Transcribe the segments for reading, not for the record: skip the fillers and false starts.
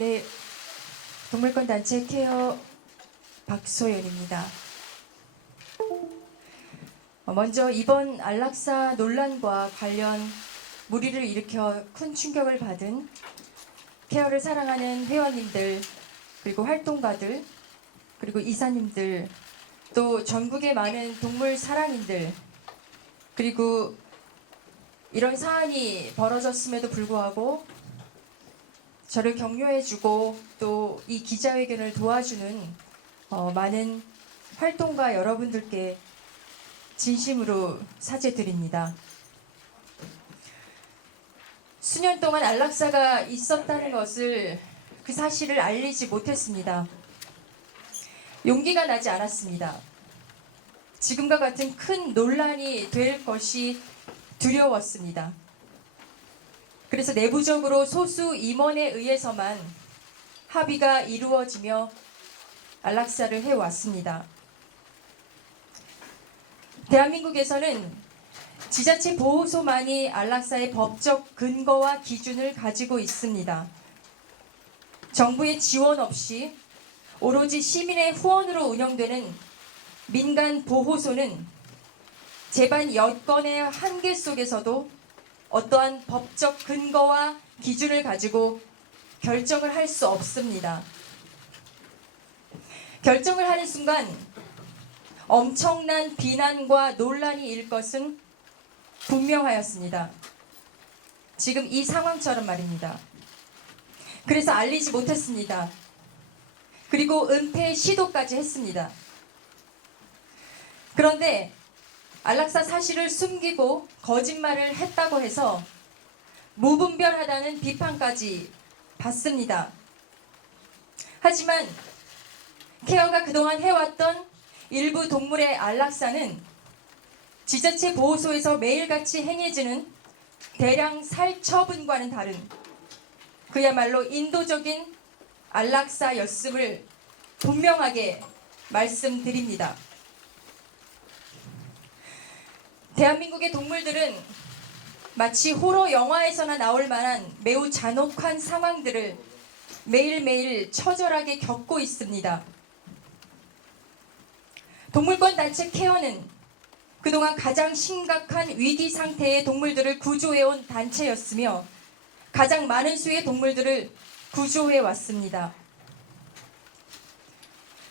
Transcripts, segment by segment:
네, 동물권 단체 케어 박소연입니다. 먼저 이번 안락사 논란과 관련 물의를 일으켜 큰 충격을 받은 케어를 사랑하는 회원님들, 그리고 활동가들, 그리고 이사님들, 또 전국의 많은 동물 사랑인들, 그리고 이런 사안이 벌어졌음에도 불구하고 저를 격려해주고 또 이 기자회견을 도와주는 많은 활동가 여러분들께 진심으로 사죄드립니다. 수년 동안 안락사가 있었다는 것을 그 사실을 알리지 못했습니다. 용기가 나지 않았습니다. 지금과 같은 큰 논란이 될 것이 두려웠습니다. 그래서 내부적으로 소수 임원에 의해서만 합의가 이루어지며 안락사를 해왔습니다. 대한민국에서는 지자체 보호소만이 안락사의 법적 근거와 기준을 가지고 있습니다. 정부의 지원 없이 오로지 시민의 후원으로 운영되는 민간 보호소는 제반 여건의 한계 속에서도 어떠한 법적 근거와 기준을 가지고 결정을 할 수 없습니다. 결정을 하는 순간 엄청난 비난과 논란이 일 것은 분명하였습니다. 지금 이 상황처럼 말입니다. 그래서 알리지 못했습니다. 그리고 은폐 시도까지 했습니다. 그런데 안락사 사실을 숨기고 거짓말을 했다고 해서 무분별하다는 비판까지 받습니다. 하지만 케어가 그동안 해왔던 일부 동물의 안락사는 지자체 보호소에서 매일같이 행해지는 대량 살처분과는 다른 그야말로 인도적인 안락사였음을 분명하게 말씀드립니다. 대한민국의 동물들은 마치 호러 영화에서나 나올 만한 매우 잔혹한 상황들을 매일매일 처절하게 겪고 있습니다. 동물권 단체 케어는 그동안 가장 심각한 위기 상태의 동물들을 구조해온 단체였으며 가장 많은 수의 동물들을 구조해왔습니다.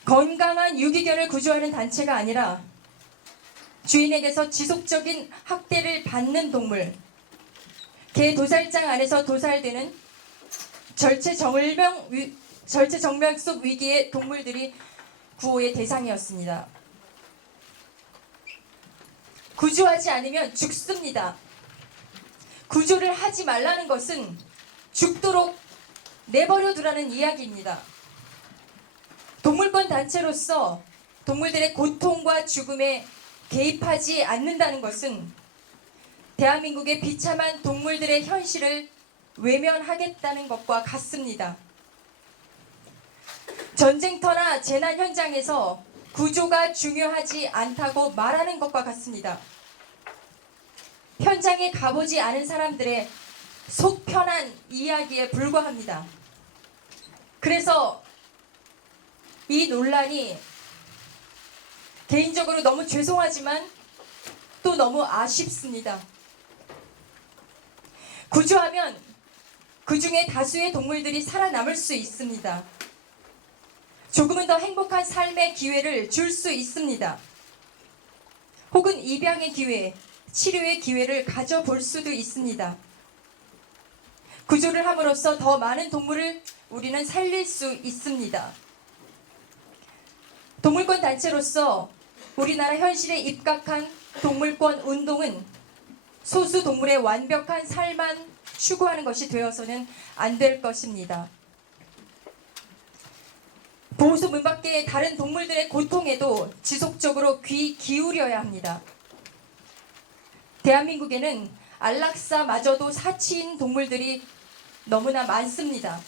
건강한 유기견을 구조하는 단체가 아니라 주인에게서 지속적인 학대를 받는 동물, 개 도살장 안에서 도살되는 절체정명 속 위기의 동물들이 구호의 대상이었습니다. 구조하지 않으면 죽습니다. 구조를 하지 말라는 것은 죽도록 내버려 두라는 이야기입니다. 동물권 단체로서 동물들의 고통과 죽음에 개입하지 않는다는 것은 대한민국의 비참한 동물들의 현실을 외면하겠다는 것과 같습니다. 전쟁터나 재난 현장에서 구조가 중요하지 않다고 말하는 것과 같습니다. 현장에 가보지 않은 사람들의 속 편한 이야기에 불과합니다. 그래서 이 논란이 개인적으로 너무 죄송하지만 또 너무 아쉽습니다. 구조하면 그 중에 다수의 동물들이 살아남을 수 있습니다. 조금은 더 행복한 삶의 기회를 줄 수 있습니다. 혹은 입양의 기회, 치료의 기회를 가져볼 수도 있습니다. 구조를 함으로써 더 많은 동물을 우리는 살릴 수 있습니다. 동물권 단체로서 우리나라 현실에 입각한 동물권 운동은 소수 동물의 완벽한 삶만 추구하는 것이 되어서는 안 될 것입니다. 보호소 문 밖의 다른 동물들의 고통에도 지속적으로 귀 기울여야 합니다. 대한민국에는 안락사마저도 사치인 동물들이 너무나 많습니다.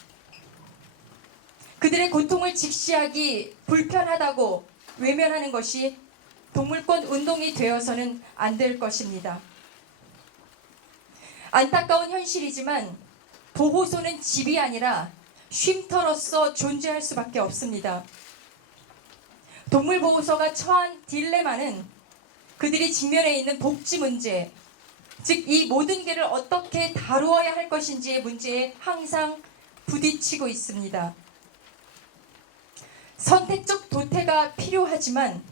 그들의 고통을 직시하기 불편하다고 외면하는 것이 동물권 운동이 되어서는 안 될 것입니다. 안타까운 현실이지만 보호소는 집이 아니라 쉼터로서 존재할 수밖에 없습니다. 동물보호소가 처한 딜레마는 그들이 직면해 있는 복지 문제, 즉 이 모든 개를 어떻게 다루어야 할 것인지의 문제에 항상 부딪히고 있습니다. 선택적 도태가 필요하지만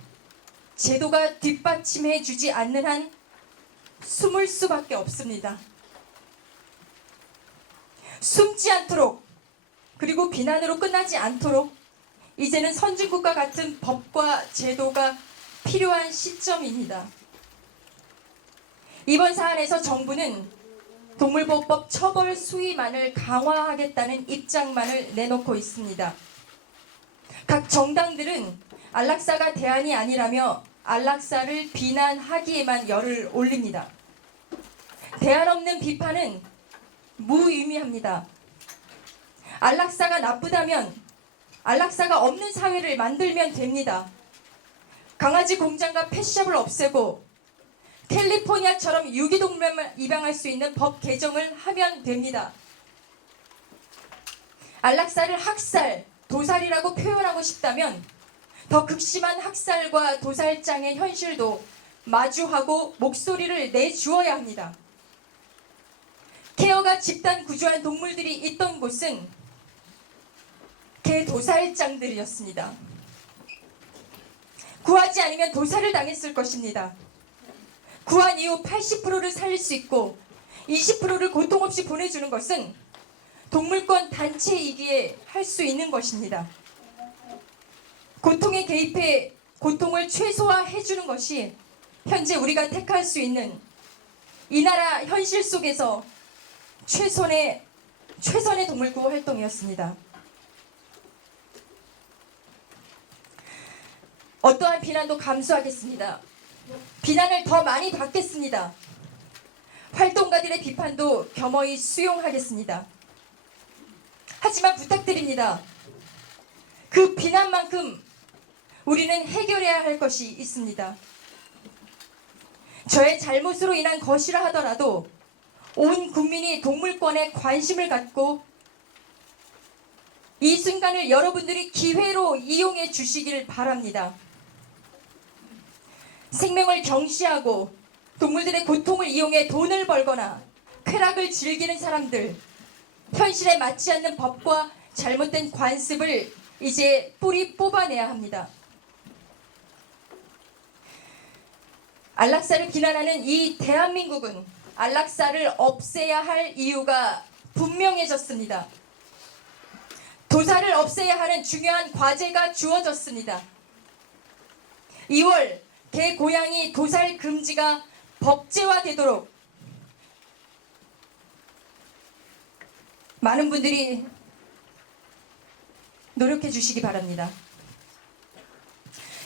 제도가 뒷받침해 주지 않는 한 숨을 수밖에 없습니다. 숨지 않도록, 그리고 비난으로 끝나지 않도록 이제는 선진국과 같은 법과 제도가 필요한 시점입니다. 이번 사안에서 정부는 동물보호법 처벌 수위만을 강화하겠다는 입장만을 내놓고 있습니다. 각 정당들은 안락사가 대안이 아니라며 안락사를 비난하기에만 열을 올립니다. 대안 없는 비판은 무의미합니다. 안락사가 나쁘다면 안락사가 없는 사회를 만들면 됩니다. 강아지 공장과 펫샵을 없애고 캘리포니아처럼 유기동물만 입양할 수 있는 법 개정을 하면 됩니다. 안락사를 학살, 도살이라고 표현하고 싶다면 더 극심한 학살과 도살장의 현실도 마주하고 목소리를 내주어야 합니다. 케어가 집단 구조한 동물들이 있던 곳은 개도살장들이었습니다. 구하지 않으면 도살을 당했을 것입니다. 구한 이후 80%를 살릴 수 있고 20%를 고통 없이 보내주는 것은 동물권 단체이기에 할 수 있는 것입니다. 고통에 개입해 고통을 최소화해주는 것이 현재 우리가 택할 수 있는 이 나라 현실 속에서 최선의 동물구호 활동이었습니다. 어떠한 비난도 감수하겠습니다. 비난을 더 많이 받겠습니다. 활동가들의 비판도 겸허히 수용하겠습니다. 하지만 부탁드립니다. 그 비난만큼 우리는 해결해야 할 것이 있습니다. 저의 잘못으로 인한 것이라 하더라도 온 국민이 동물권에 관심을 갖고 이 순간을 여러분들이 기회로 이용해 주시길 바랍니다. 생명을 경시하고 동물들의 고통을 이용해 돈을 벌거나 쾌락을 즐기는 사람들, 현실에 맞지 않는 법과 잘못된 관습을 이제 뿌리 뽑아내야 합니다. 안락사를 비난하는 이 대한민국은 안락사를 없애야 할 이유가 분명해졌습니다. 도살을 없애야 하는 중요한 과제가 주어졌습니다. 2월 개, 고양이 도살 금지가 법제화되도록 많은 분들이 노력해 주시기 바랍니다.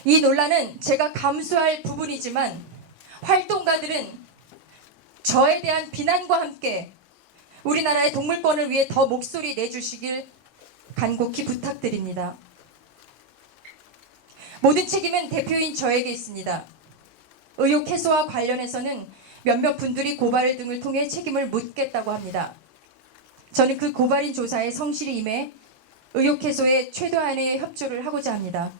이 논란은 제가 감수할 부분이지만 활동가들은 저에 대한 비난과 함께 우리나라의 동물권을 위해 더 목소리 내주시길 간곡히 부탁드립니다. 모든 책임은 대표인 저에게 있습니다. 의혹 해소와 관련해서는 몇몇 분들이 고발 등을 통해 책임을 묻겠다고 합니다. 저는 그 고발인 조사에 성실히 임해 의혹 해소에 최대한의 협조를 하고자 합니다.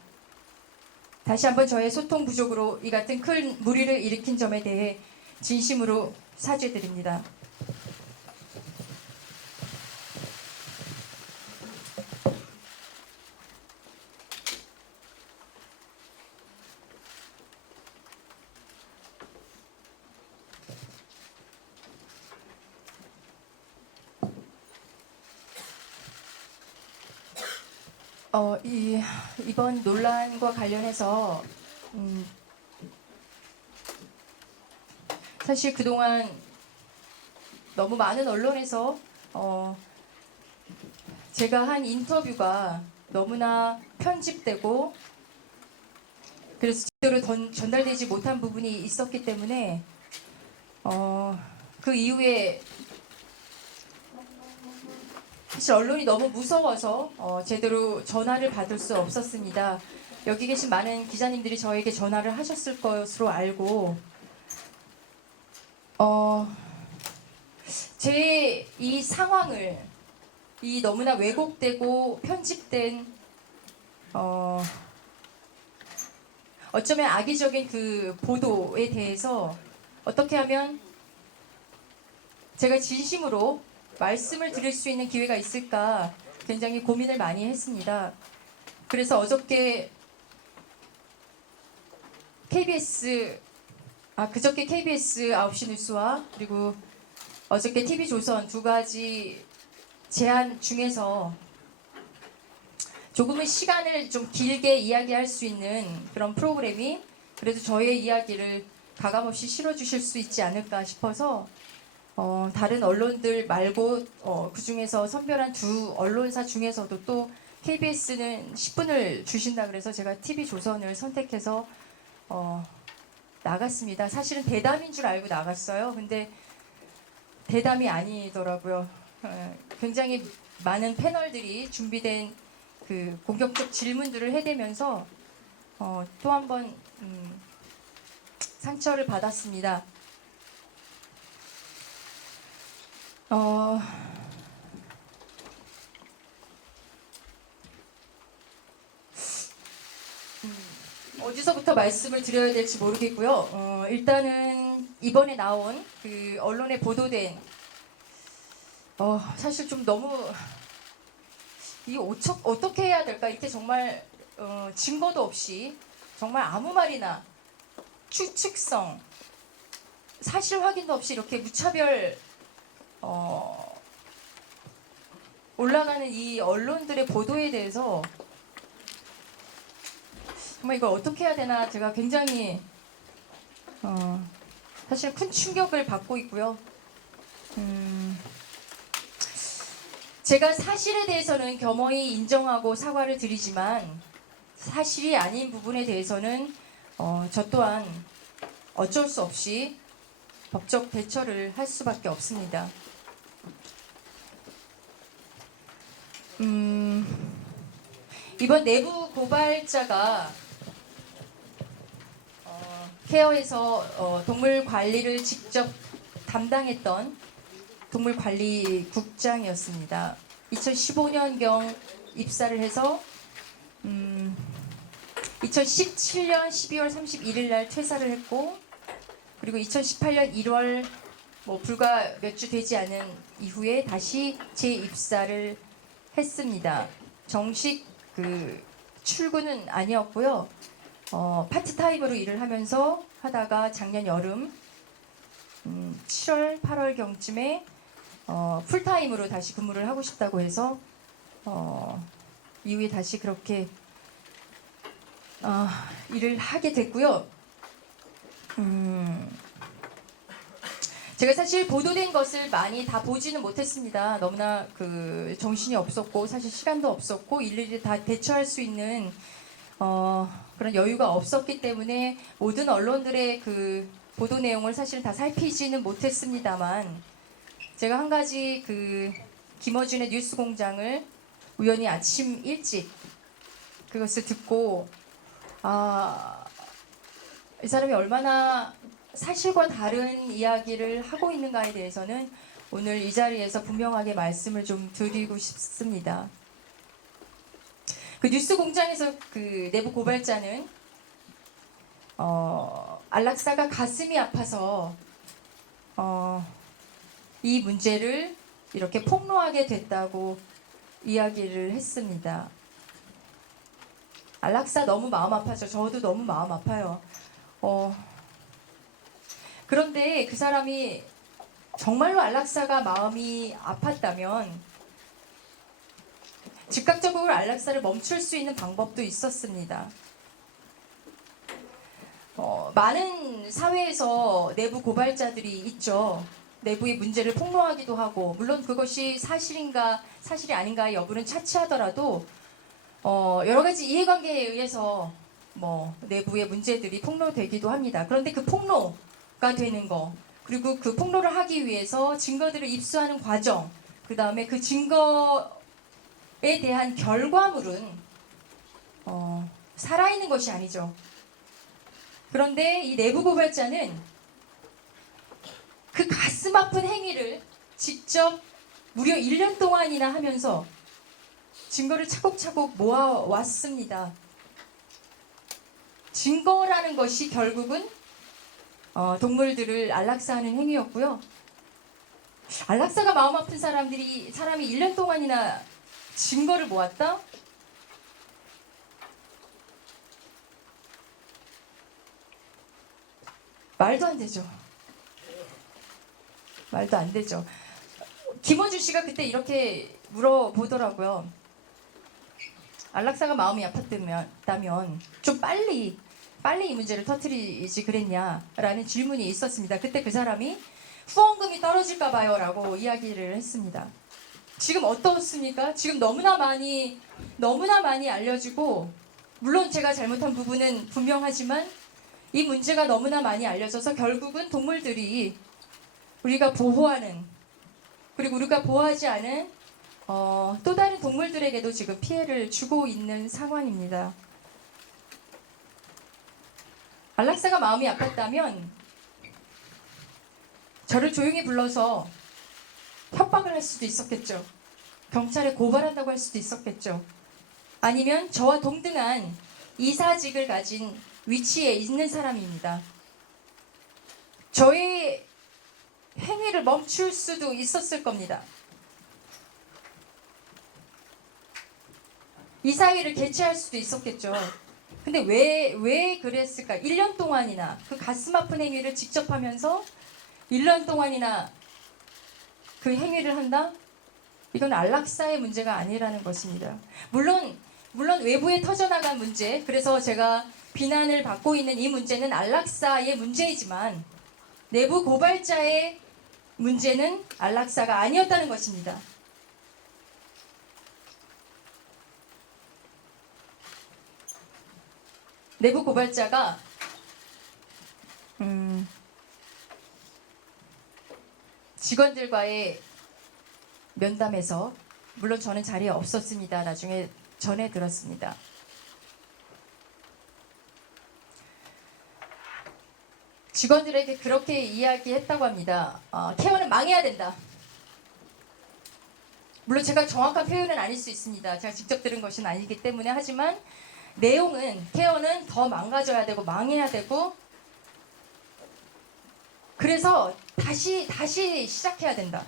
다시 한번 저의 소통 부족으로 이 같은 큰 무리를 일으킨 점에 대해 진심으로 사죄드립니다. 이번 논란과 관련해서 사실 그동안 너무 많은 언론에서 제가 한 인터뷰가 너무나 편집되고 그래서 제대로 전달되지 못한 부분이 있었기 때문에 그 이후에 사실 언론이 너무 무서워서 제대로 전화를 받을 수 없었습니다. 여기 계신 많은 기자님들이 저에게 전화를 하셨을 것으로 알고 제 이 상황을 이 너무나 왜곡되고 편집된 어쩌면 악의적인 그 보도에 대해서 어떻게 하면 제가 진심으로 말씀을 드릴 수 있는 기회가 있을까 굉장히 고민을 많이 했습니다. 그래서 어저께 그저께 KBS 9시 뉴스와 그리고 어저께 TV조선 두 가지 제안 중에서 조금은 시간을 좀 길게 이야기할 수 있는 그런 프로그램이 그래도 저의 이야기를 가감없이 실어주실 수 있지 않을까 싶어서 다른 언론들 말고 그 중에서 선별한 두 언론사 중에서도 또 KBS는 10분을 주신다 그래서 제가 TV조선을 선택해서 나갔습니다. 사실은 대담인 줄 알고 나갔어요. 근데 대담이 아니더라고요. 굉장히 많은 패널들이 준비된 그 공격적 질문들을 해대면서 또 한 번 상처를 받았습니다. 어디서부터 말씀을 드려야 될지 모르겠고요. 일단은 이번에 나온 그 언론에 보도된 사실 좀 너무 어떻게 해야 될까 이렇게 정말 증거도 없이 정말 아무 말이나 추측성 사실 확인도 없이 이렇게 무차별 올라가는 이 언론들의 보도에 대해서 정말 이걸 어떻게 해야 되나 제가 굉장히 사실 큰 충격을 받고 있고요. 제가 사실에 대해서는 겸허히 인정하고 사과를 드리지만 사실이 아닌 부분에 대해서는 저 또한 어쩔 수 없이 법적 대처를 할 수밖에 없습니다. 이번 내부 고발자가 케어에서 동물 관리를 직접 담당했던 동물관리국장이었습니다. 2015년경 입사를 해서 2017년 12월 31일 날 퇴사를 했고 그리고 2018년 1월 불과 몇 주 되지 않은 이후에 다시 재입사를 했습니다. 정식 그 출근은 아니었고요. 파트타임으로 일을 하다가 작년 여름 7월 8월경쯤에 풀타임으로 다시 근무를 하고 싶다고 해서 이후에 다시 그렇게 일을 하게 됐고요. 제가 사실 보도된 것을 많이 다 보지는 못했습니다. 너무나 그 정신이 없었고 사실 시간도 없었고 일일이 다 대처할 수 있는 그런 여유가 없었기 때문에 모든 언론들의 그 보도 내용을 사실 다 살피지는 못했습니다만 제가 한 가지 그 김어준의 뉴스공장을 우연히 아침 일찍 그것을 듣고 이 사람이 얼마나 사실과 다른 이야기를 하고 있는가에 대해서는 오늘 이 자리에서 분명하게 말씀을 좀 드리고 싶습니다. 그 뉴스공장에서 그 내부 고발자는 안락사가 가슴이 아파서 이 문제를 이렇게 폭로하게 됐다고 이야기를 했습니다. 안락사 너무 마음 아파죠. 저도 너무 마음 아파요. 그런데 그 사람이 정말로 안락사가 마음이 아팠다면 즉각적으로 안락사를 멈출 수 있는 방법도 있었습니다. 많은 사회에서 내부 고발자들이 있죠. 내부의 문제를 폭로하기도 하고 물론 그것이 사실인가 사실이 아닌가의 여부는 차치하더라도 여러 가지 이해관계에 의해서 내부의 문제들이 폭로되기도 합니다. 그런데 그 폭로가 되는 거 그리고 그 폭로를 하기 위해서 증거들을 입수하는 과정 그 다음에 그 증거에 대한 결과물은 살아있는 것이 아니죠. 그런데 이 내부 고발자는 그 가슴 아픈 행위를 직접 무려 1년 동안이나 하면서 증거를 차곡차곡 모아왔습니다. 증거라는 것이 결국은 동물들을 안락사하는 행위였고요. 안락사가 마음 아픈 사람이 1년 동안이나 증거를 모았다? 말도 안 되죠. 말도 안 되죠. 김원준 씨가 그때 이렇게 물어보더라고요. 안락사가 마음이 아팠다면 좀 빨리 이 문제를 터뜨리지 그랬냐라는 질문이 있었습니다. 그때 그 사람이 후원금이 떨어질까 봐요 라고 이야기를 했습니다. 지금 어떻습니까? 지금 너무나 많이 알려지고, 물론 제가 잘못한 부분은 분명하지만 이 문제가 너무나 많이 알려져서 결국은 동물들이 우리가 보호하는, 그리고 우리가 보호하지 않은 또 다른 동물들에게도 지금 피해를 주고 있는 상황입니다. 안락사가 마음이 아팠다면 저를 조용히 불러서 협박을 할 수도 있었겠죠. 경찰에 고발한다고 할 수도 있었겠죠. 아니면 저와 동등한 이사직을 가진 위치에 있는 사람입니다. 저의 행위를 멈출 수도 있었을 겁니다. 이사회를 개최할 수도 있었겠죠. 근데 왜 그랬을까? 1년 동안이나 그 가슴 아픈 행위를 직접 하면서 1년 동안이나 그 행위를 한다? 이건 안락사의 문제가 아니라는 것입니다. 물론 외부에 터져나간 문제, 그래서 제가 비난을 받고 있는 이 문제는 안락사의 문제이지만 내부 고발자의 문제는 안락사가 아니었다는 것입니다. 내부 고발자가 직원들과의 면담에서, 물론 저는 자리에 없었습니다. 나중에 전해 들었습니다. 직원들에게 그렇게 이야기했다고 합니다. 케어는 망해야 된다. 물론 제가 정확한 표현은 아닐 수 있습니다. 제가 직접 들은 것은 아니기 때문에. 하지만 내용은 케어는 더 망가져야 되고 망해야 되고, 그래서 다시 시작해야 된다.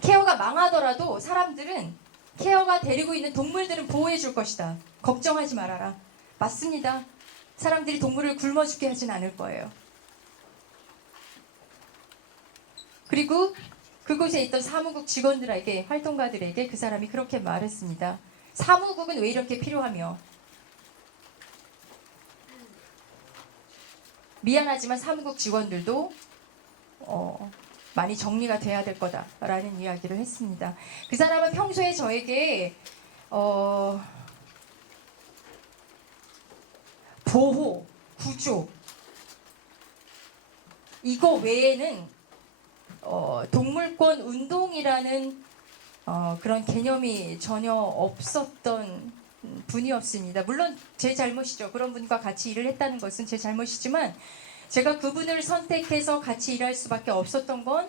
케어가 망하더라도 사람들은, 케어가 데리고 있는 동물들은 보호해 줄 것이다. 걱정하지 말아라. 맞습니다. 사람들이 동물을 굶어 죽게 하진 않을 거예요. 그리고 그곳에 있던 사무국 직원들에게, 활동가들에게 그 사람이 그렇게 말했습니다. 사무국은 왜 이렇게 필요하며, 미안하지만 사무국 직원들도 많이 정리가 돼야 될 거다라는 이야기를 했습니다. 그 사람은 평소에 저에게 보호, 구조, 이거 외에는 동물권 운동이라는 그런 개념이 전혀 없었던 분이었습니다. 물론 제 잘못이죠. 그런 분과 같이 일을 했다는 것은 제 잘못이지만, 제가 그분을 선택해서 같이 일할 수밖에 없었던 건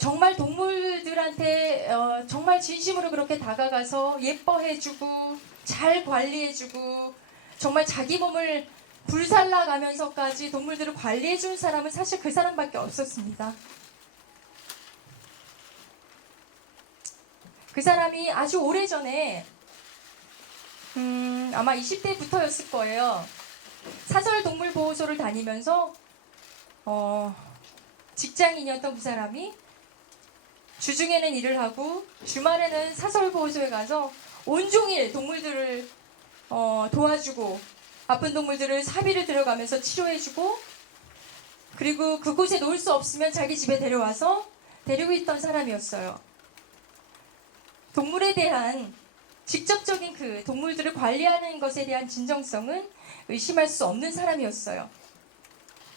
정말 동물들한테 정말 진심으로 그렇게 다가가서 예뻐해주고 잘 관리해주고, 정말 자기 몸을 불살라가면서까지 동물들을 관리해준 사람은 사실 그 사람밖에 없었습니다. 그 사람이 아주 오래전에 아마 20대부터였을 거예요. 사설동물보호소를 다니면서 직장인이었던 그 사람이 주중에는 일을 하고 주말에는 사설보호소에 가서 온종일 동물들을 도와주고, 아픈 동물들을 사비를 들어가면서 치료해주고, 그리고 그곳에 놓을 수 없으면 자기 집에 데려와서 데리고 있던 사람이었어요. 동물에 대한 직접적인 그 동물들을 관리하는 것에 대한 진정성은 의심할 수 없는 사람이었어요.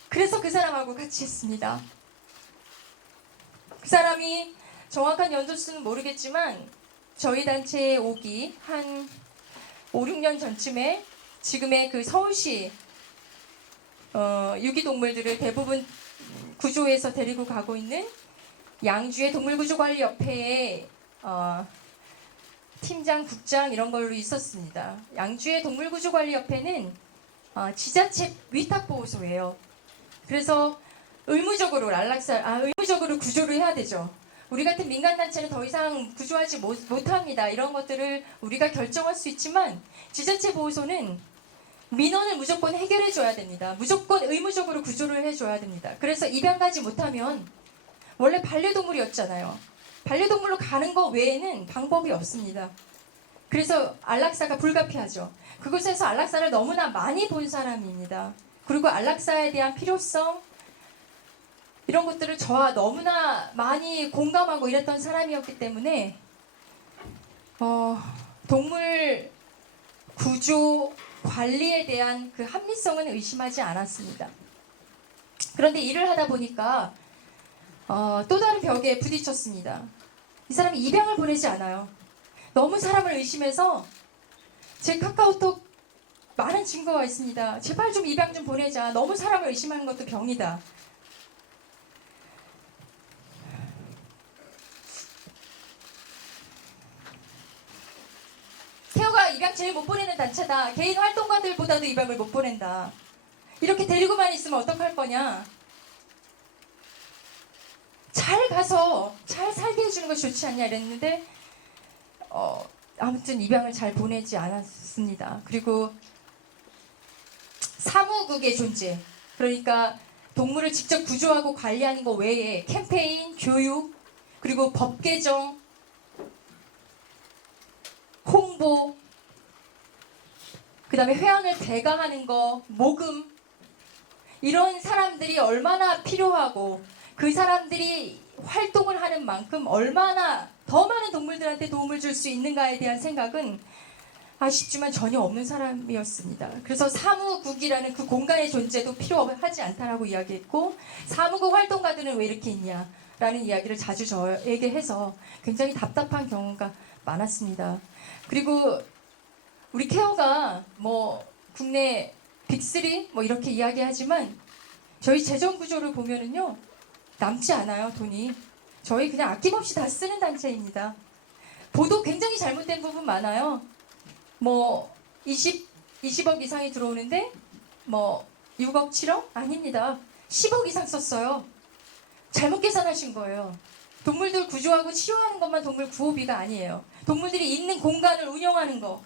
그래서 그 사람하고 같이 했습니다. 그 사람이 정확한 연도수는 모르겠지만 저희 단체에 오기 한 5, 6년 전쯤에 지금의 그 서울시 유기동물들을 대부분 구조에서 데리고 가고 있는 양주의 동물구조관리협회의 팀장, 국장 이런 걸로 있었습니다. 양주의 동물구조관리협회는 지자체 위탁보호소예요. 그래서 의무적으로 의무적으로 구조를 해야 되죠. 우리 같은 민간단체는 더 이상 구조하지 못합니다. 이런 것들을 우리가 결정할 수 있지만 지자체 보호소는 민원을 무조건 해결해 줘야 됩니다. 무조건 의무적으로 구조를 해줘야 됩니다. 그래서 입양 가지 못하면 원래 반려동물이었잖아요. 반려동물로 가는 거 외에는 방법이 없습니다. 그래서 안락사가 불가피하죠. 그곳에서 안락사를 너무나 많이 본 사람입니다. 그리고 안락사에 대한 필요성 이런 것들을 저와 너무나 많이 공감하고 이랬던 사람이었기 때문에 동물 구조 관리에 대한 그 합리성은 의심하지 않았습니다. 그런데 일을 하다 보니까 또 다른 벽에 부딪혔습니다. 이 사람이 입양을 보내지 않아요. 너무 사람을 의심해서 제 카카오톡 많은 증거가 있습니다. 제발 좀 입양 좀 보내자. 너무 사람을 의심하는 것도 병이다. 케어가 입양 제일 못 보내는 단체다. 개인 활동가들보다도 입양을 못 보낸다. 이렇게 데리고만 있으면 어떡할 거냐. 잘 가서 잘 살게 해주는 것이 좋지 않냐 이랬는데 아무튼 입양을 잘 보내지 않았습니다. 그리고 사무국의 존재, 그러니까 동물을 직접 구조하고 관리하는 것 외에 캠페인, 교육, 그리고 법 개정, 홍보, 그 다음에 회원을 배가하는 거, 모금, 이런 사람들이 얼마나 필요하고 그 사람들이 활동을 하는 만큼 얼마나 더 많은 동물들한테 도움을 줄 수 있는가에 대한 생각은 아쉽지만 전혀 없는 사람이었습니다. 그래서 사무국이라는 그 공간의 존재도 필요하지 않다라고 이야기했고, 사무국 활동가들은 왜 이렇게 있냐라는 이야기를 자주 저에게 해서 굉장히 답답한 경우가 많았습니다. 그리고 우리 케어가 뭐 국내 빅3 뭐 이렇게 이야기하지만 저희 재정 구조를 보면은요 남지 않아요. 돈이. 저희 그냥 아낌없이 다 쓰는 단체입니다. 보도 굉장히 잘못된 부분 많아요. 뭐 20억 이상이 들어오는데 뭐 6억 7억? 아닙니다. 10억 이상 썼어요. 잘못 계산하신 거예요. 동물들 구조하고 치료하는 것만 동물 구호비가 아니에요. 동물들이 있는 공간을 운영하는 거,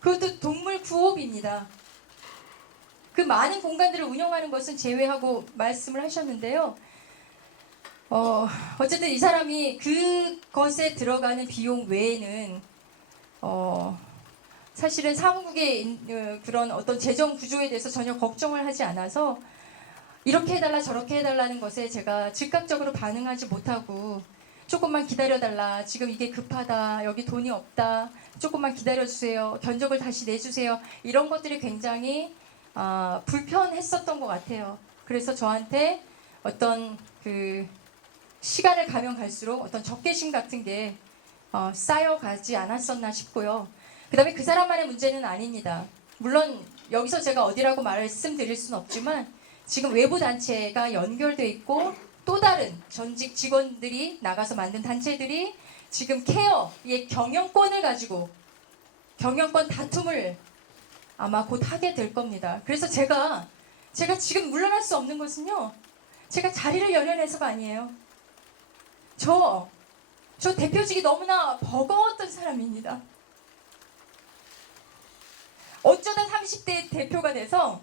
그것도 동물 구호비입니다. 그 많은 공간들을 운영하는 것은 제외하고 말씀을 하셨는데요. 어쨌든 이 사람이 그것에 들어가는 비용 외에는 사실은 사무국의 그런 어떤 재정 구조에 대해서 전혀 걱정을 하지 않아서 이렇게 해달라 저렇게 해달라는 것에 제가 즉각적으로 반응하지 못하고 조금만 기다려달라, 지금 이게 급하다, 여기 돈이 없다, 조금만 기다려주세요, 견적을 다시 내주세요, 이런 것들이 굉장히 불편했었던 것 같아요. 그래서 저한테 어떤 그 시간을 가면 갈수록 어떤 적개심 같은 게 쌓여가지 않았었나 싶고요. 그 다음에 그 사람만의 문제는 아닙니다. 물론 여기서 제가 어디라고 말씀드릴 수는 없지만 지금 외부 단체가 연결돼 있고 또 다른 전직 직원들이 나가서 만든 단체들이 지금 케어의 경영권을 가지고 경영권 다툼을 아마 곧 하게 될 겁니다. 그래서 제가 지금 물러날 수 없는 것은요, 제가 자리를 열어내서가 아니에요. 저 대표직이 너무나 버거웠던 사람입니다. 어쩌다 30대 대표가 돼서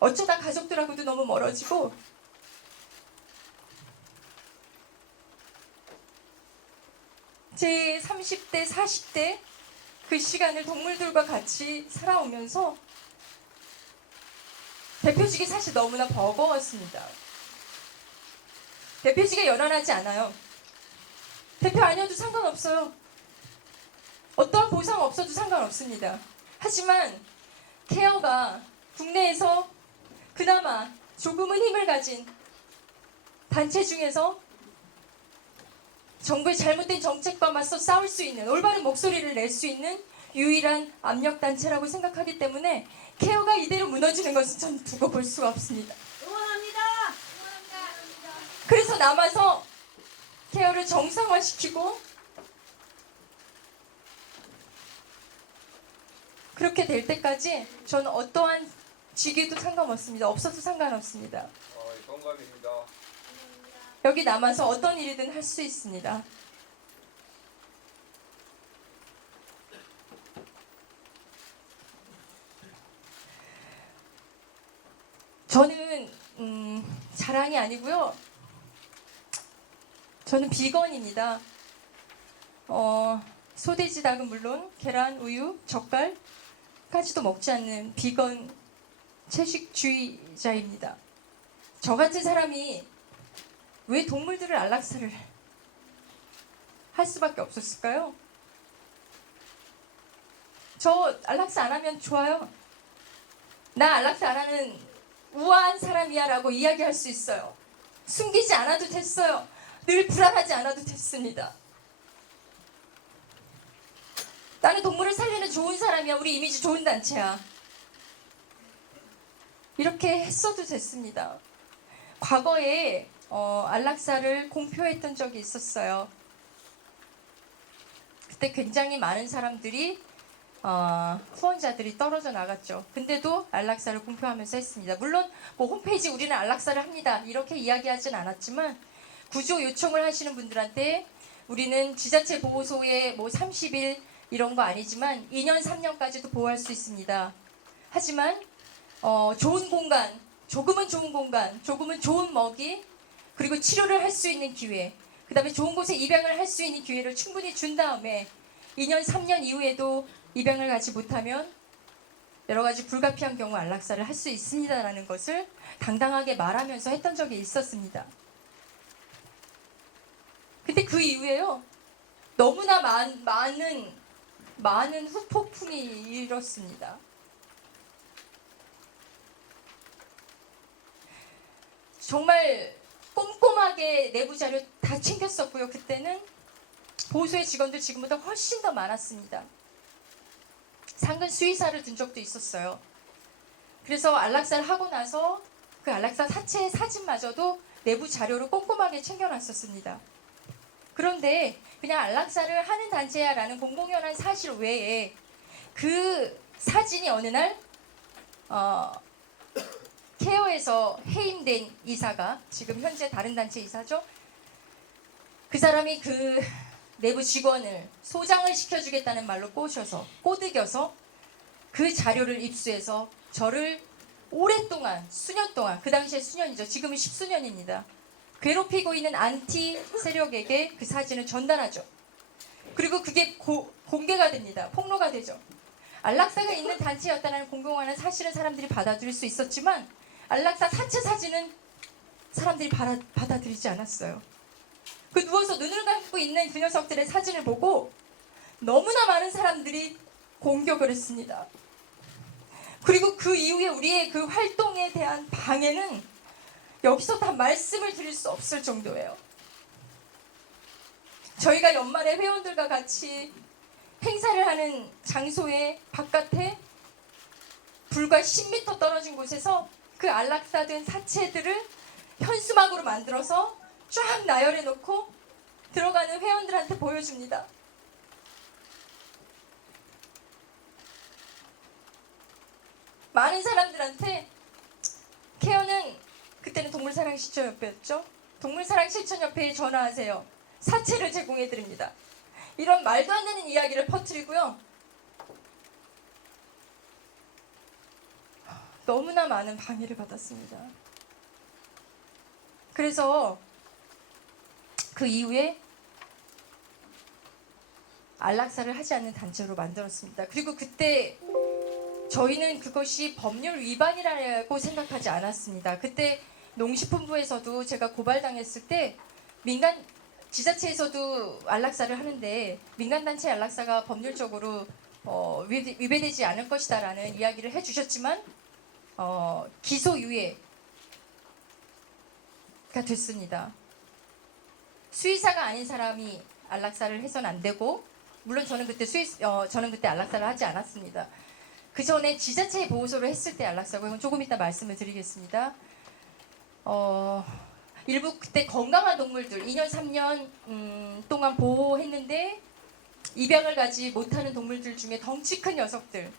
어쩌다 가족들하고도 너무 멀어지고 제 30대, 40대 그 시간을 동물들과 같이 살아오면서 대표직이 사실 너무나 버거웠습니다. 대표직에 연연하지 않아요. 대표 아니어도 상관없어요. 어떠한 보상 없어도 상관없습니다. 하지만 케어가 국내에서 그나마 조금은 힘을 가진 단체 중에서 정부의 잘못된 정책과 맞서 싸울 수 있는, 올바른 목소리를 낼 수 있는 유일한 압력단체라고 생각하기 때문에 케어가 이대로 무너지는 것은 전 두고 볼 수가 없습니다. 응원합니다. 그래서 남아서 케어를 정상화시키고 그렇게 될 때까지 저는 어떠한 직위도 상관없습니다. 없어도 상관없습니다. 동감입니다. 여기 남아서 어떤 일이든 할 수 있습니다. 저는 자랑이 아니고요. 저는 비건입니다. 소돼지 닭은 물론 계란, 우유, 젓갈까지도 먹지 않는 비건 채식주의자입니다. 저 같은 사람이 왜 동물들을 안락사를 할 수밖에 없었을까요? 저 안락사 안 하면 좋아요. 나 안락사 안 하는 우아한 사람이야 라고 이야기할 수 있어요. 숨기지 않아도 됐어요. 늘 불안하지 않아도 됐습니다. 나는 동물을 살리는 좋은 사람이야. 우리 이미지 좋은 단체야. 이렇게 했어도 됐습니다. 과거에 안락사를 공표했던 적이 있었어요. 그때 굉장히 많은 사람들이 후원자들이 떨어져 나갔죠. 근데도 안락사를 공표하면서 했습니다. 물론 뭐 홈페이지 우리는 안락사를 합니다 이렇게 이야기하진 않았지만 구조 요청을 하시는 분들한테 우리는 지자체 보호소에 뭐 30일 이런 거 아니지만 2년 3년까지도 보호할 수 있습니다. 하지만 좋은 공간, 조금은 좋은 공간, 조금은 좋은 먹이, 그리고 치료를 할 수 있는 기회, 그 다음에 좋은 곳에 입양을 할 수 있는 기회를 충분히 준 다음에 2년 3년 이후에도 입양을 가지 못하면 여러 가지 불가피한 경우 안락사를 할 수 있습니다라는 것을 당당하게 말하면서 했던 적이 있었습니다. 근데 그 이후에요, 너무나 많은 후폭풍이 일었습니다. 정말 꼼꼼하게 내부 자료 다 챙겼었고요. 그때는 보호소의 직원들 지금보다 훨씬 더 많았습니다. 상근 수의사를 둔 적도 있었어요. 그래서 안락사를 하고 나서 그 안락사 사체의 사진마저도 내부 자료로 꼼꼼하게 챙겨놨었습니다. 그런데 그냥 안락사를 하는 단체야라는 공공연한 사실 외에 그 사진이 어느 날 케어에서 해임된 이사가, 지금 현재 다른 단체 이사죠. 그 사람이 그 내부 직원을 소장을 시켜주겠다는 말로 꼬드겨서 그 자료를 입수해서 저를 오랫동안, 수년 동안, 그 당시에 수년이죠. 지금은 10수년입니다. 괴롭히고 있는 안티 세력에게 그 사진을 전달하죠. 그리고 그게 공개가 됩니다. 폭로가 되죠. 안락사가 있는 단체였다는 공공연한 사실은 사람들이 받아들일 수 있었지만 안락사 사체 사진은 사람들이 받아들이지 않았어요. 그 누워서 눈을 감고 있는 그 녀석들의 사진을 보고 너무나 많은 사람들이 공격을 했습니다. 그리고 그 이후에 우리의 그 활동에 대한 방해는 여기서 다 말씀을 드릴 수 없을 정도예요. 저희가 연말에 회원들과 같이 행사를 하는 장소의 바깥에 불과 10m 떨어진 곳에서 그 안락사된 사체들을 현수막으로 만들어서 쫙 나열해 놓고 들어가는 회원들한테 보여줍니다. 많은 사람들한테 케어는, 그때는 동물사랑실천협회였죠. 동물사랑실천협회에 전화하세요. 사체를 제공해 드립니다. 이런 말도 안 되는 이야기를 퍼뜨리고요. 너무나 많은 방해를 받았습니다. 그래서 그 이후에 안락사를 하지 않는 단체로 만들었습니다. 그리고 그때 저희는 그것이 법률 위반이라고 생각하지 않았습니다. 그때 농식품부에서도 제가 고발당했을 때 지자체에서도 안락사를 하는데 민간단체 안락사가 법률적으로 위배되지 않을 것이다라는 이야기를 해주셨지만 기소유예가 됐습니다. 수의사가 아닌 사람이 안락사를 해서는 안 되고 물론 저는 그때 저는 그때 안락사를 하지 않았습니다. 그 전에 지자체 보호소를 했을 때 안락사고, 이건 조금 이따 말씀을 드리겠습니다. 일부 그때 건강한 동물들 2년 3년 동안 보호했는데 입양을 가지 못하는 동물들 중에 덩치 큰 녀석들,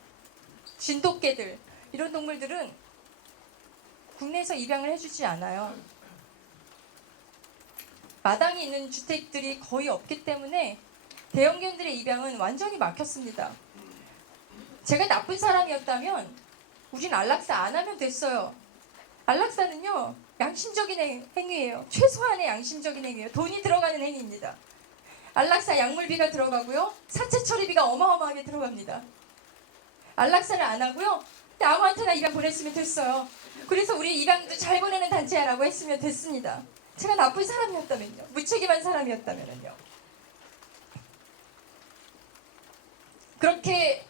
진돗개들, 이런 동물들은 국내에서 입양을 해주지 않아요. 마당이 있는 주택들이 거의 없기 때문에 대형견들의 입양은 완전히 막혔습니다. 제가 나쁜 사람이었다면 우린 안락사 안 하면 됐어요. 안락사는요, 양심적인 행위예요. 최소한의 양심적인 행위예요. 돈이 들어가는 행위입니다. 안락사 약물비가 들어가고요, 사체 처리비가 어마어마하게 들어갑니다. 안락사를 안 하고요, 아무한테나 입양 보냈으면 됐어요. 그래서 우리 입양도 잘 보내는 단체야라고 했으면 됐습니다. 제가 나쁜 사람이었다면요, 무책임한 사람이었다면요. 그렇게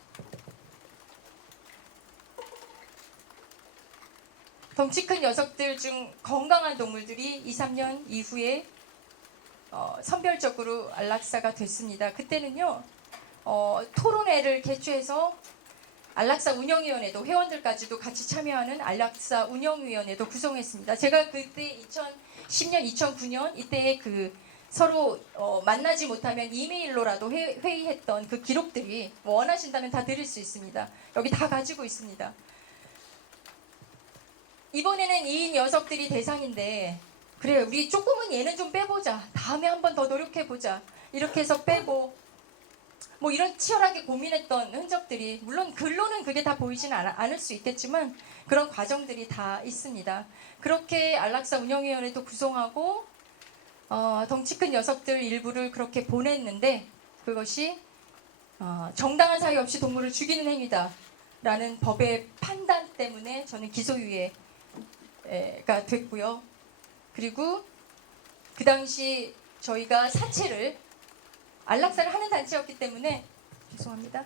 덩치 큰 녀석들 중 건강한 동물들이 2, 3년 이후에 선별적으로 안락사가 됐습니다. 그때는요, 토론회를 개최해서 안락사 운영위원회도, 회원들까지도 같이 참여하는 안락사 운영위원회도 구성했습니다. 제가 그때 2010년, 2009년 이때에 서로 만나지 못하면 이메일로라도 회의했던 그 기록들이 원하신다면 다 드릴 수 있습니다. 여기 다 가지고 있습니다. 이번에는 이 녀석들이 대상인데, 그래, 우리 조금은 얘는 좀 빼보자, 다음에 한 번 더 노력해보자, 이렇게 해서 빼고, 뭐 이런 치열하게 고민했던 흔적들이, 물론 글로는 그게 다 보이지는 않을 수 있겠지만 그런 과정들이 다 있습니다. 그렇게 안락사 운영위원회도 구성하고 덩치 큰 녀석들 일부를 그렇게 보냈는데, 그것이 정당한 사유 없이 동물을 죽이는 행위다 라는 법의 판단 때문에 저는 기소유예가 됐고요. 그리고 그 당시 저희가 사체를, 안락사를 하는 단체였기 때문에, 죄송합니다.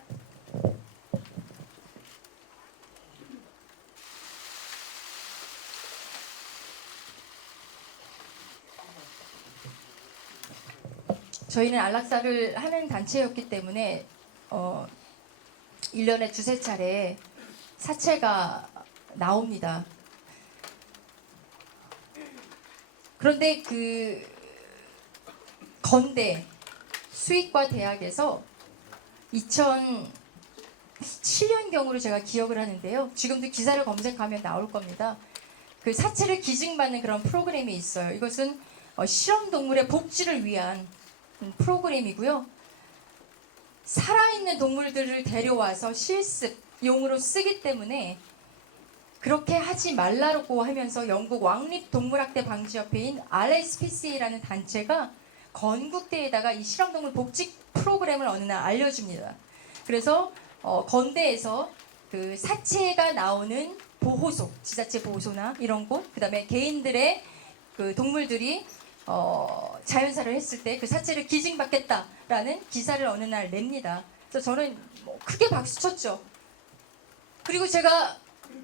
저희는 안락사를 하는 단체였기 때문에 1년에 두세 차례 사체가 나옵니다. 그런데 건대 수의과 대학에서 2007년경으로 제가 기억을 하는데요. 지금도 기사를 검색하면 나올 겁니다. 그 사체를 기증받는 그런 프로그램이 있어요. 이것은 실험동물의 복지를 위한 프로그램이고요. 살아있는 동물들을 데려와서 실습용으로 쓰기 때문에 그렇게 하지 말라고 하면서 영국 왕립동물학대 방지협회인 RSPCA라는 단체가 건국대에다가 이 실험동물 복지 프로그램을 어느 날 알려줍니다. 그래서 건대에서 그 사체가 나오는 보호소, 지자체 보호소나 이런 곳, 그 다음에 개인들의 그 동물들이 자연사를 했을 때 그 사체를 기증받겠다라는 기사를 어느 날 냅니다. 그래서 저는 크게 박수쳤죠. 그리고 제가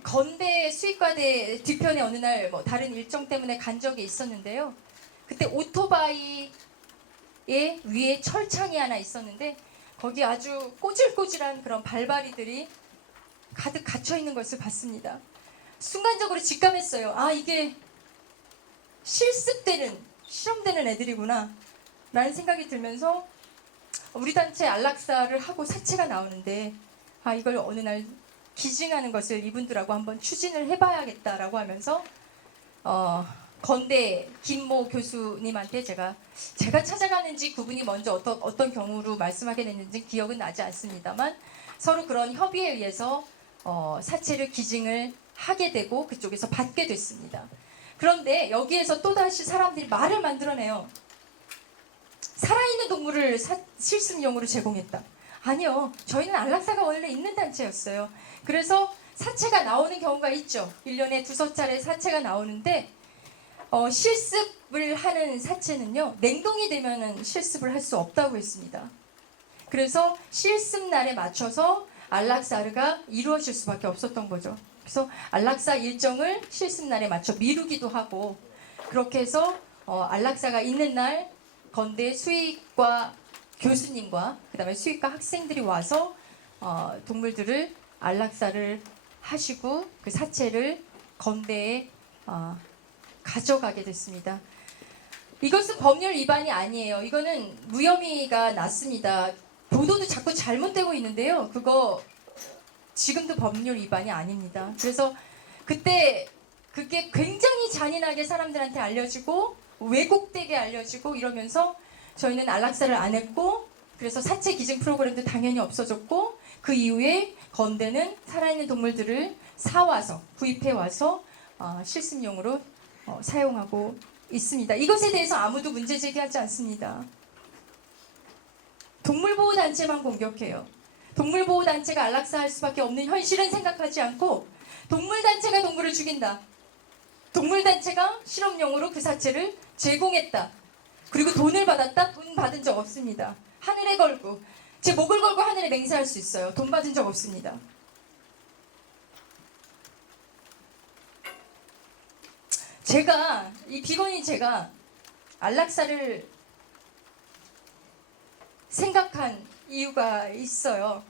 건대 수의과대 뒤편에 어느 날 다른 일정 때문에 간 적이 있었는데요. 그때 오토바이의 위에 철창이 하나 있었는데 거기 아주 꼬질꼬질한 그런 발바리들이 가득 갇혀 있는 것을 봤습니다. 순간적으로 직감했어요. 아, 이게 실습되는, 실험되는 애들이구나 라는 생각이 들면서, 우리 단체 안락사를 하고 사체가 나오는데 이걸 어느 날 기증하는 것을 이분들하고 한번 추진을 해봐야겠다라고 하면서 건대 김모 교수님한테 제가 찾아가는지 그분이 먼저 어떤 경우로 말씀하게 됐는지 기억은 나지 않습니다만, 서로 그런 협의에 의해서 사체를 기증을 하게 되고 그쪽에서 받게 됐습니다. 그런데 여기에서 또다시 사람들이 말을 만들어내요. 살아있는 동물을 실습용으로 제공했다. 아니요, 저희는 안락사가 원래 있는 단체였어요. 그래서 사체가 나오는 경우가 있죠. 1년에 두세 차례 사체가 나오는데 실습을 하는 사체는요, 냉동이 되면은 실습을 할 수 없다고 했습니다. 그래서 실습 날에 맞춰서 안락사가 이루어질 수밖에 없었던 거죠. 그래서 안락사 일정을 실습 날에 맞춰 미루기도 하고, 그렇게 해서 안락사가 있는 날 건대 수의과 교수님과 그다음에 수의과 학생들이 와서 동물들을 안락사를 하시고 그 사체를 건대에 가져가게 됐습니다. 이것은 법률 위반이 아니에요. 이거는 무혐의가 났습니다. 보도도 자꾸 잘못되고 있는데요. 그거 지금도 법률 위반이 아닙니다. 그래서 그때 그게 굉장히 잔인하게 사람들한테 알려지고 왜곡되게 알려지고 이러면서 저희는 안락사를 안 했고, 그래서 사체 기증 프로그램도 당연히 없어졌고, 그 이후에 건대는 살아있는 동물들을 사와서 구입해 와서 실습용으로 사용하고 있습니다. 이것에 대해서 아무도 문제 제기하지 않습니다. 동물보호단체만 공격해요. 동물보호단체가 안락사할 수밖에 없는 현실은 생각하지 않고 동물단체가 동물을 죽인다. 동물단체가 실험용으로 그 사체를 제공했다. 그리고 돈을 받았다? 돈 받은 적 없습니다. 하늘에 걸고 제 목을 걸고 하늘에 맹세할 수 있어요. 돈 받은 적 없습니다. 이 비건인 제가 안락사를 생각한 이유가 있어요.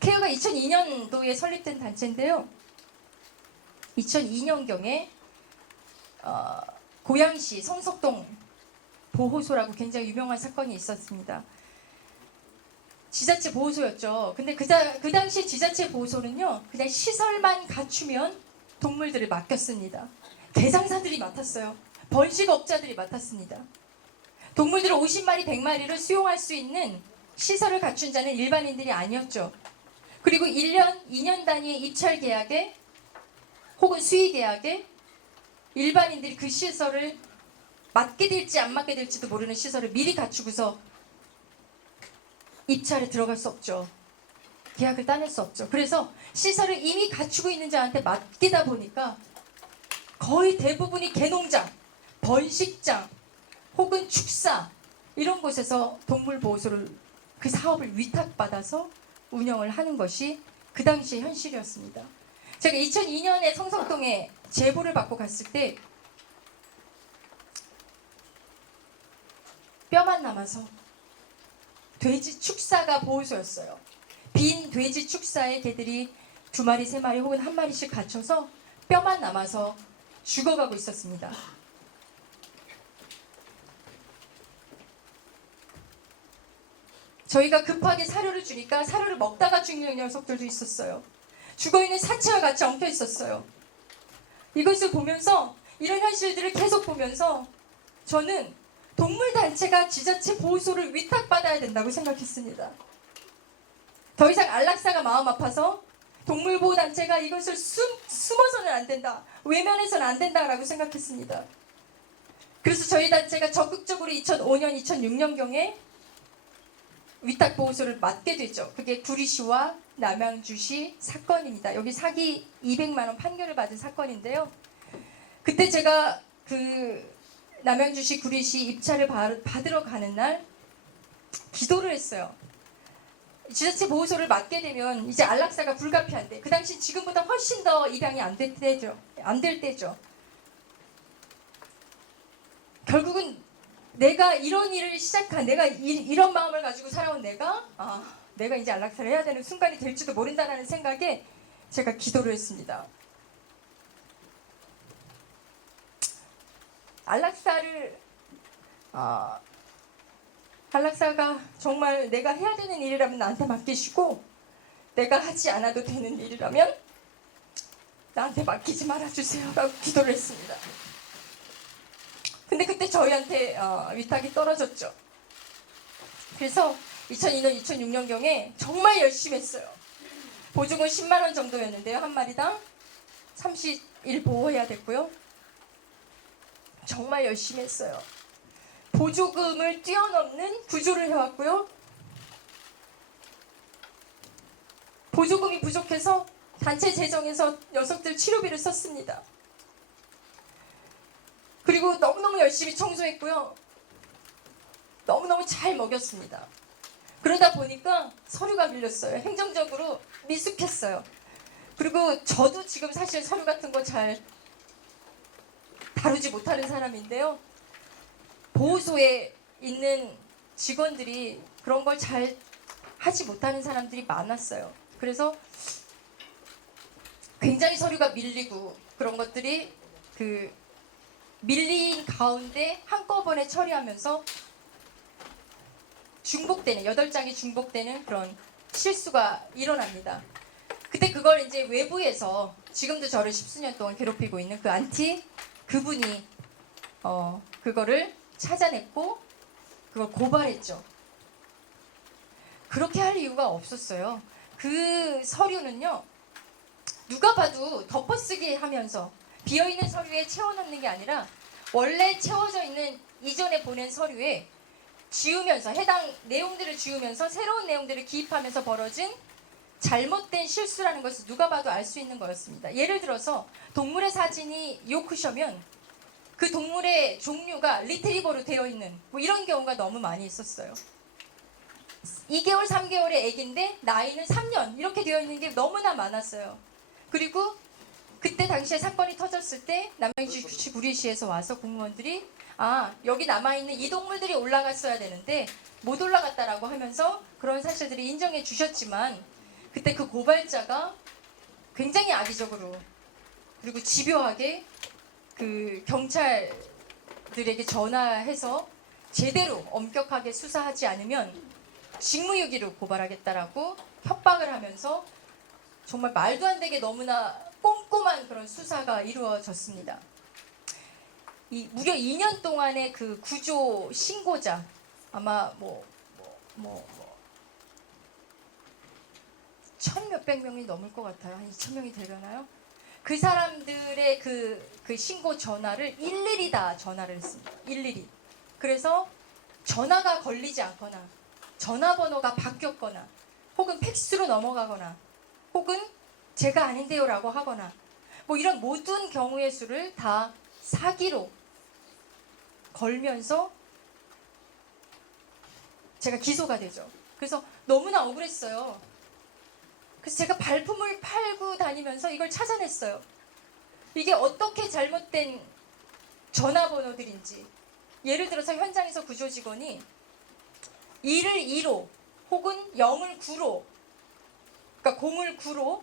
케어가 2002년도에 설립된 단체인데요. 2002년경에 고양시 성석동 보호소라고 굉장히 유명한 사건이 있었습니다. 지자체 보호소였죠. 근데 그 당시 지자체 보호소는요, 그냥 시설만 갖추면 동물들을 맡겼습니다. 대장사들이 맡았어요. 번식업자들이 맡았습니다. 동물들을 50마리, 100마리를 수용할 수 있는 시설을 갖춘 자는 일반인들이 아니었죠. 그리고 1년, 2년 단위의 입찰 계약에 혹은 수의 계약에 일반인들이 그 시설을 맡게 될지 안 맡게 될지도 모르는 시설을 미리 갖추고서 입찰에 들어갈 수 없죠. 계약을 따낼 수 없죠. 그래서 시설을 이미 갖추고 있는 자한테 맡기다 보니까 거의 대부분이 개농장, 번식장 혹은 축사 이런 곳에서 동물보호소를 그 사업을 위탁받아서 운영을 하는 것이 그 당시의 현실이었습니다. 제가 2002년에 성석동에 제보를 받고 갔을 때 뼈만 남아서 돼지 축사가 보호소였어요. 빈 돼지 축사에 개들이 2마리, 3마리 혹은 1마리씩 갇혀서 뼈만 남아서 죽어가고 있었습니다. 저희가 급하게 사료를 주니까 사료를 먹다가 죽는 녀석들도 있었어요. 죽어있는 사체와 같이 엉켜 있었어요. 이것을 보면서, 이런 현실들을 계속 보면서 저는 동물단체가 지자체 보호소를 위탁받아야 된다고 생각했습니다. 더 이상 안락사가 마음 아파서 동물보호단체가 이것을 숨어서는 안 된다, 외면해서는 안 된다라고 생각했습니다. 그래서 저희 단체가 적극적으로 2005년, 2006년경에 위탁보호소를 맡게 되죠. 그게 구리시와 남양주시 사건입니다. 여기 사기 200만 원 판결을 받은 사건인데요. 그때 제가 그 남양주시 구리시 입찰을 받으러 가는 날 기도를 했어요. 지자체 보호소를 맡게 되면 이제 안락사가 불가피한데, 그 당시 지금보다 훨씬 더 입양이 안 될 때죠. 결국은 내가 이런 일을 시작한, 내가 이런 마음을 가지고 살아온 내가 이제 안락사를 해야 되는 순간이 될지도 모른다라는 생각에 제가 기도를 했습니다. 안락사가 정말 내가 해야 되는 일이라면 나한테 맡기시고, 내가 하지 않아도 되는 일이라면 나한테 맡기지 말아주세요 라고 기도를 했습니다. 근데 그때 저희한테 위탁이 떨어졌죠. 그래서 2002년, 2006년경에 정말 열심히 했어요. 보조금 10만 원 정도였는데요. 한 마리당 30일 보호해야 됐고요. 정말 열심히 했어요. 보조금을 뛰어넘는 구조를 해왔고요. 보조금이 부족해서 단체 재정에서 녀석들 치료비를 썼습니다. 그리고 너무너무 열심히 청소했고요. 너무너무 잘 먹였습니다. 그러다 보니까 서류가 밀렸어요. 행정적으로 미숙했어요. 그리고 저도 지금 사실 서류 같은 거 잘 다루지 못하는 사람인데요. 보호소에 있는 직원들이 그런 걸 잘 하지 못하는 사람들이 많았어요. 그래서 굉장히 서류가 밀리고 그런 것들이 그 밀린 가운데 한꺼번에 처리하면서 중복되는 8장이 중복되는 그런 실수가 일어납니다. 그때 그걸 이제 외부에서 지금도 저를 10수년 동안 괴롭히고 있는 그 안티 그분이 그거를 찾아냈고 그걸 고발했죠. 그렇게 할 이유가 없었어요. 그 서류는요, 누가 봐도 덮어쓰기 하면서 비어있는 서류에 채워넣는 게 아니라 원래 채워져 있는 이전에 보낸 서류에 지우면서 해당 내용들을 지우면서 새로운 내용들을 기입하면서 벌어진 잘못된 실수라는 것을 누가 봐도 알 수 있는 거였습니다. 예를 들어서 동물의 사진이 요크셔면 그 동물의 종류가 리트리버로 되어 있는 뭐 이런 경우가 너무 많이 있었어요. 2개월, 3개월의 애기인데 나이는 3년 이렇게 되어 있는 게 너무나 많았어요. 그리고 그때 당시에 사건이 터졌을 때 남양주시 구리시에서 와서 공무원들이 여기 남아있는 이 동물들이 올라갔어야 되는데 못 올라갔다라고 하면서 그런 사실들을 인정해 주셨지만 그때 그 고발자가 굉장히 악의적으로 그리고 집요하게 그 경찰들에게 전화해서 제대로 엄격하게 수사하지 않으면 직무유기로 고발하겠다라고 협박을 하면서 정말 말도 안 되게 너무나 꼼꼼한 그런 수사가 이루어졌습니다. 무려 2년 동안의 그 구조 신고자 아마 천 몇백 명이 넘을 것 같아요. 한 2,000명이 되려나요? 그 사람들의 그 신고 전화를 일일이 다 전화를 했습니다. 일일이. 그래서 전화가 걸리지 않거나 전화번호가 바뀌었거나 혹은 팩스로 넘어가거나 혹은 제가 아닌데요 라고 하거나 뭐 이런 모든 경우의 수를 다 사기로 걸면서 제가 기소가 되죠. 그래서 너무나 억울했어요. 그래서 제가 발품을 팔고 다니면서 이걸 찾아냈어요. 이게 어떻게 잘못된 전화번호들인지. 예를 들어서 현장에서 구조 직원이 2를 2로 혹은 0을 9로 그러니까 0을 9로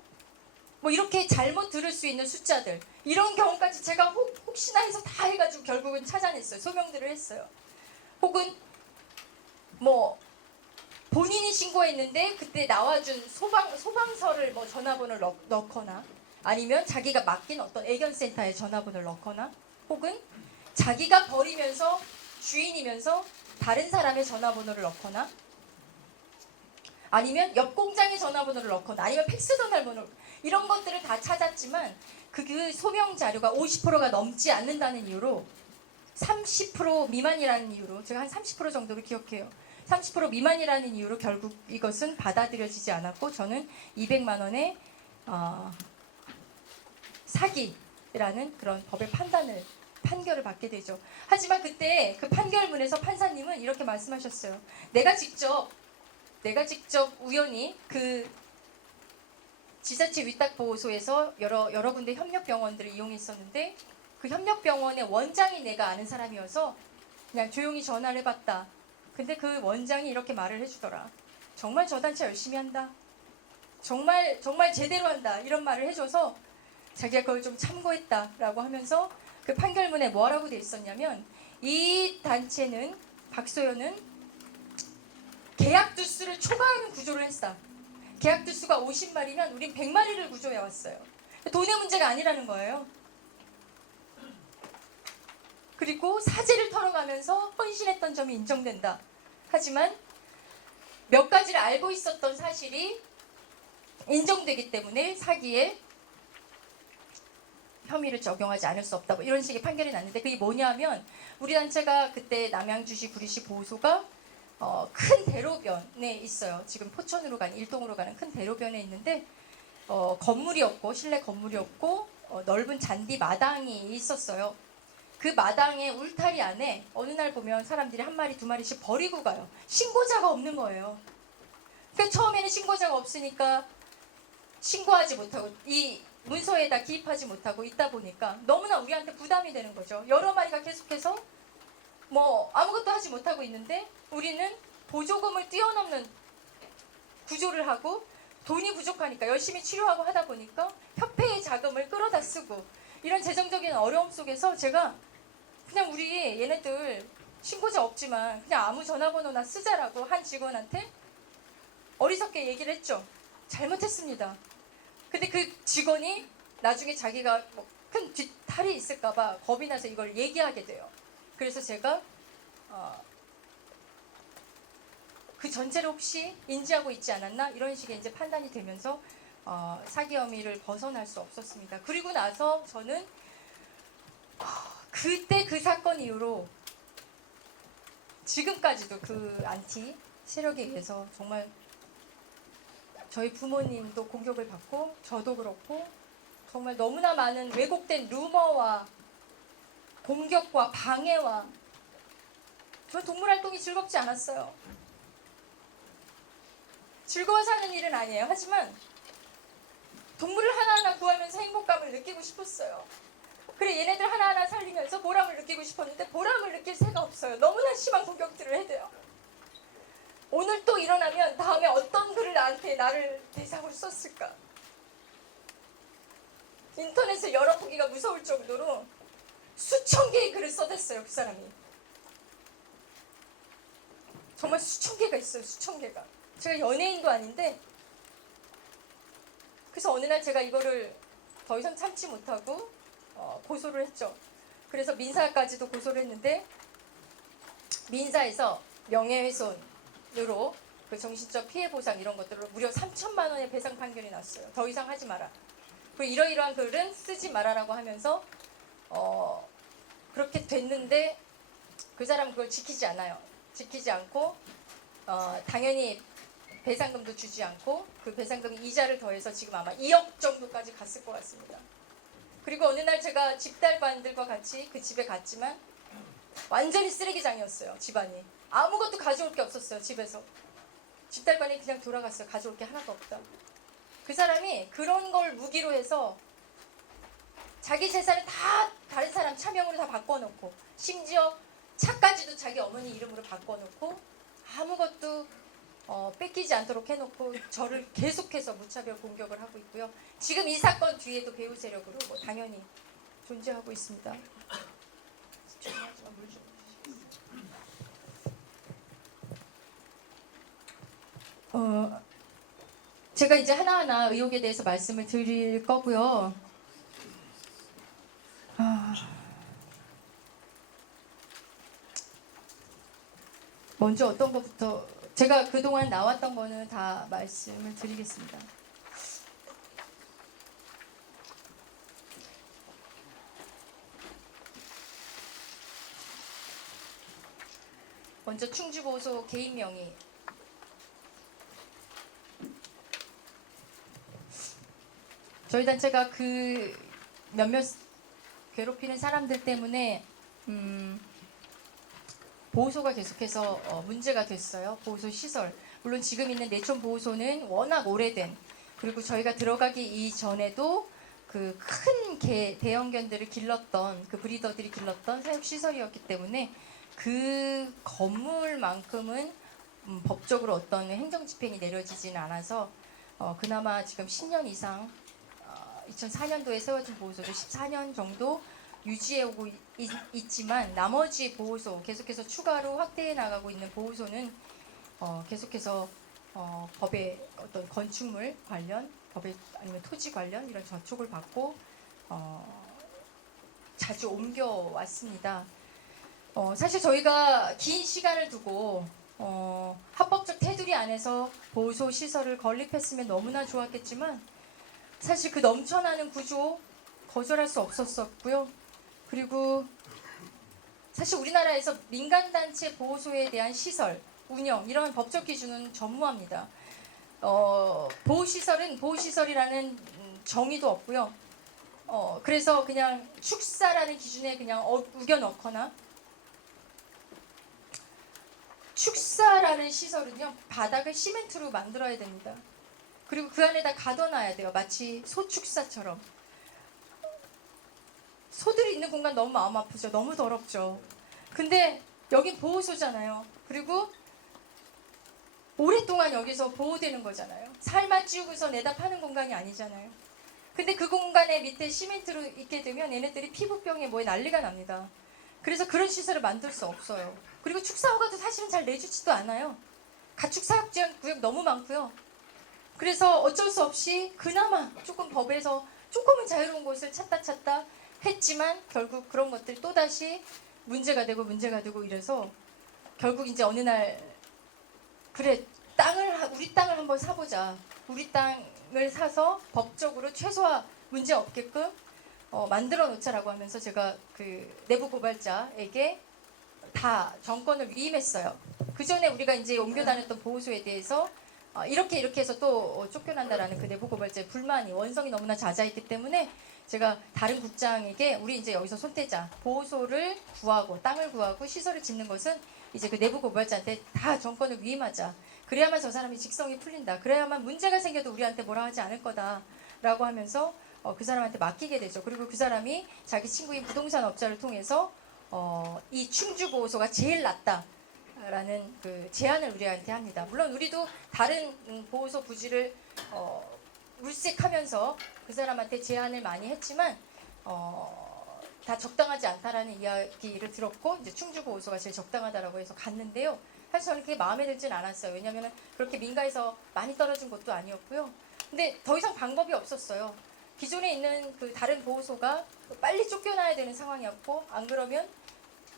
뭐 이렇게 잘못 들을 수 있는 숫자들 이런 경우까지 제가 혹시나 해서 다 해가지고 결국은 찾아냈어요. 소명들을 했어요. 혹은 뭐 본인이 신고했는데 그때 나와준 소방서를 뭐 전화번호를 넣거나 아니면 자기가 맡긴 어떤 애견센터에 전화번호를 넣거나 혹은 자기가 버리면서 주인이면서 다른 사람의 전화번호를 넣거나 아니면 옆 공장의 전화번호를 넣거나 아니면 팩스 전화번호 이런 것들을 다 찾았지만 그 소명 자료가 50%가 넘지 않는다는 이유로 30% 미만이라는 이유로 제가 한 30% 정도로 기억해요. 30% 미만이라는 이유로 결국 이것은 받아들여지지 않았고 저는 200만 원의 사기라는 그런 법의 판결을 받게 되죠. 하지만 그때 그 판결문에서 판사님은 이렇게 말씀하셨어요. 내가 직접 우연히 그 지자체 위탁보호소에서 여러 군데 협력병원들을 이용했었는데 그 협력병원의 원장이 내가 아는 사람이어서 그냥 조용히 전화를 해봤다. 근데 그 원장이 이렇게 말을 해주더라. 정말 저 단체 열심히 한다. 정말 제대로 한다. 이런 말을 해줘서 자기가 그걸 좀 참고했다라고 하면서 그 판결문에 뭐라고 돼 있었냐면 이 단체는 박소연은 계약 두수를 초과하는 구조를 했다. 계약 두수가 50마리면 우린 100마리를 구조해왔어요. 돈의 문제가 아니라는 거예요. 그리고 사재를 털어가면서 헌신했던 점이 인정된다. 하지만 몇 가지를 알고 있었던 사실이 인정되기 때문에 사기에 혐의를 적용하지 않을 수 없다. 뭐 이런 식의 판결이 났는데 그게 뭐냐면 우리 단체가 그때 남양주시 구리시 보호소가 큰 대로변에 있어요. 지금 포천으로 가는 일동으로 가는 큰 대로변에 있는데 건물이 없고 실내 건물이 없고 넓은 잔디 마당이 있었어요. 그 마당의 울타리 안에 어느 날 보면 사람들이 한 마리 두 마리씩 버리고 가요. 신고자가 없는 거예요. 그러니까 처음에는 신고자가 없으니까 신고하지 못하고 이 문서에다 기입하지 못하고 있다 보니까 너무나 우리한테 부담이 되는 거죠. 여러 마리가 계속해서 뭐 아무것도 하지 못하고 있는데 우리는 보조금을 뛰어넘는 구조를 하고 돈이 부족하니까 열심히 치료하고 하다 보니까 협회의 자금을 끌어다 쓰고 이런 재정적인 어려움 속에서 제가 그냥 우리 얘네들 신고자 없지만 그냥 아무 전화번호나 쓰자라고 한 직원한테 어리석게 얘기를 했죠. 잘못했습니다. 근데 그 직원이 나중에 자기가 큰 뒤탈이 있을까봐 겁이 나서 이걸 얘기하게 돼요. 그래서 제가 그 전체를 혹시 인지하고 있지 않았나 이런 식의 이제 판단이 되면서 사기 혐의를 벗어날 수 없었습니다. 그리고 나서 저는 그때 그 사건 이후로 지금까지도 그 안티 세력에 의해서 정말 저희 부모님도 공격을 받고 저도 그렇고 정말 너무나 많은 왜곡된 루머와 공격과 방해와 저 동물활동이 즐겁지 않았어요. 즐거워서 하는 일은 아니에요. 하지만 동물을 하나하나 구하면서 행복감을 느끼고 싶었어요. 그래 얘네들 하나하나 살리면서 보람을 느끼고 싶었는데 보람을 느낄 새가 없어요. 너무나 심한 공격들을 해대요. 오늘 또 일어나면 다음에 어떤 글을 나를 대상으로 썼을까? 인터넷을 열어보기가 무서울 정도로 수천 개의 글을 써댔어요. 그 사람이. 정말 수천 개가 있어요. 수천 개가. 제가 연예인도 아닌데 그래서 어느 날 제가 이거를 더 이상 참지 못하고 고소를 했죠. 그래서 민사까지도 고소를 했는데 민사에서 명예훼손으로 그 정신적 피해 보상 이런 것들로 무려 3천만 원의 배상 판결이 났어요. 더 이상 하지 마라. 그리고 이러이러한 글은 쓰지 마라라고 하면서 그렇게 됐는데 그 사람은 그걸 지키지 않아요. 지키지 않고 당연히 배상금도 주지 않고 그 배상금 이자를 더해서 지금 아마 2억 정도까지 갔을 것 같습니다. 그리고 어느 날 제가 집달반들과 같이 그 집에 갔지만 완전히 쓰레기장이었어요. 집안이. 아무것도 가져올 게 없었어요. 집에서. 집달반이 그냥 돌아갔어요. 가져올 게 하나도 없다. 그 사람이 그런 걸 무기로 해서 자기 재산을 다 다른 사람 차명으로 다 바꿔놓고 심지어 차까지도 자기 어머니 이름으로 바꿔놓고 아무것도 뺏기지 않도록 해놓고 저를 계속해서 무차별 공격을 하고 있고요. 지금 이 사건 뒤에도 배후 세력으로 당연히 존재하고 있습니다. 제가 이제 하나하나 의혹에 대해서 말씀을 드릴 거고요. 먼저 어떤 것부터 제가 그동안 나왔던 거는 다 말씀을 드리겠습니다. 먼저 충주보소 개인 명의. 저희 단체가 그 몇몇 괴롭히는 사람들 때문에 보호소가 계속해서 문제가 됐어요. 보호소 시설. 물론 지금 있는 내촌 보호소는 워낙 오래된, 그리고 저희가 들어가기 이전에도 그 큰 대형견들을 길렀던 그 브리더들이 길렀던 사육시설이었기 때문에 그 건물만큼은 법적으로 어떤 행정집행이 내려지지는 않아서 그나마 지금 10년 이상 2004년도에 세워진 보호소를 14년 정도 유지해오고 있지만 나머지 보호소 계속해서 추가로 확대해 나가고 있는 보호소는 계속해서 법의 어떤 건축물 관련, 법의 아니면 토지 관련 이런 저촉을 받고 자주 옮겨왔습니다. 사실 저희가 긴 시간을 두고 합법적 테두리 안에서 보호소 시설을 건립했으면 너무나 좋았겠지만 사실 그 넘쳐나는 구조 거절할 수 없었고요. 그리고 사실 우리나라에서 민간단체 보호소에 대한 시설, 운영 이런 법적 기준은 전무합니다. 보호시설은 보호시설이라는 정의도 없고요. 그래서 그냥 축사라는 기준에 그냥 우겨 넣거나 축사라는 시설은요 바닥을 시멘트로 만들어야 됩니다. 그리고 그 안에다 가둬놔야 돼요. 마치 소축사처럼. 소들이 있는 공간 너무 마음 아프죠. 너무 더럽죠. 근데 여긴 보호소잖아요. 그리고 오랫동안 여기서 보호되는 거잖아요. 살만 찌우고서 내다 파는 공간이 아니잖아요. 근데 그 공간에 밑에 시멘트로 있게 되면 얘네들이 피부병에 뭐에 난리가 납니다. 그래서 그런 시설을 만들 수 없어요. 그리고 축사허가도 사실은 잘 내주지도 않아요. 가축 사육 구역 너무 많고요. 그래서 어쩔 수 없이 그나마 조금 법에서 조금은 자유로운 곳을 찾다 했지만 결국 그런 것들 또다시 문제가 되고 이래서 결국 이제 어느 날 그래 우리 땅을 한번 사보자. 우리 땅을 사서 법적으로 최소화 문제 없게끔 만들어 놓자라고 하면서 제가 그 내부 고발자에게 다 정권을 위임했어요. 그 전에 우리가 이제 옮겨 다녔던 보호소에 대해서 이렇게 해서 또 쫓겨난다라는 그 내부 고발자의 불만이 원성이 너무나 잦아있기 때문에 제가 다른 국장에게 우리 이제 여기서 손대자 보호소를 구하고 땅을 구하고 시설을 짓는 것은 이제 그 내부 고발자한테 다 정권을 위임하자. 그래야만 저 사람이 직성이 풀린다. 그래야만 문제가 생겨도 우리한테 뭐라 하지 않을 거다라고 하면서 그 사람한테 맡기게 되죠. 그리고 그 사람이 자기 친구인 부동산 업자를 통해서 이 충주 보호소가 제일 낫다라는 그 제안을 우리한테 합니다. 물론 우리도 다른 보호소 부지를 물색하면서 그 사람한테 제안을 많이 했지만 다 적당하지 않다라는 이야기를 들었고 이제 충주 보호소가 제일 적당하다라고 해서 갔는데요. 사실 저는 그게 마음에 들진 않았어요. 왜냐하면 그렇게 민가에서 많이 떨어진 곳도 아니었고요. 근데 더 이상 방법이 없었어요. 기존에 있는 그 다른 보호소가 빨리 쫓겨나야 되는 상황이었고 안 그러면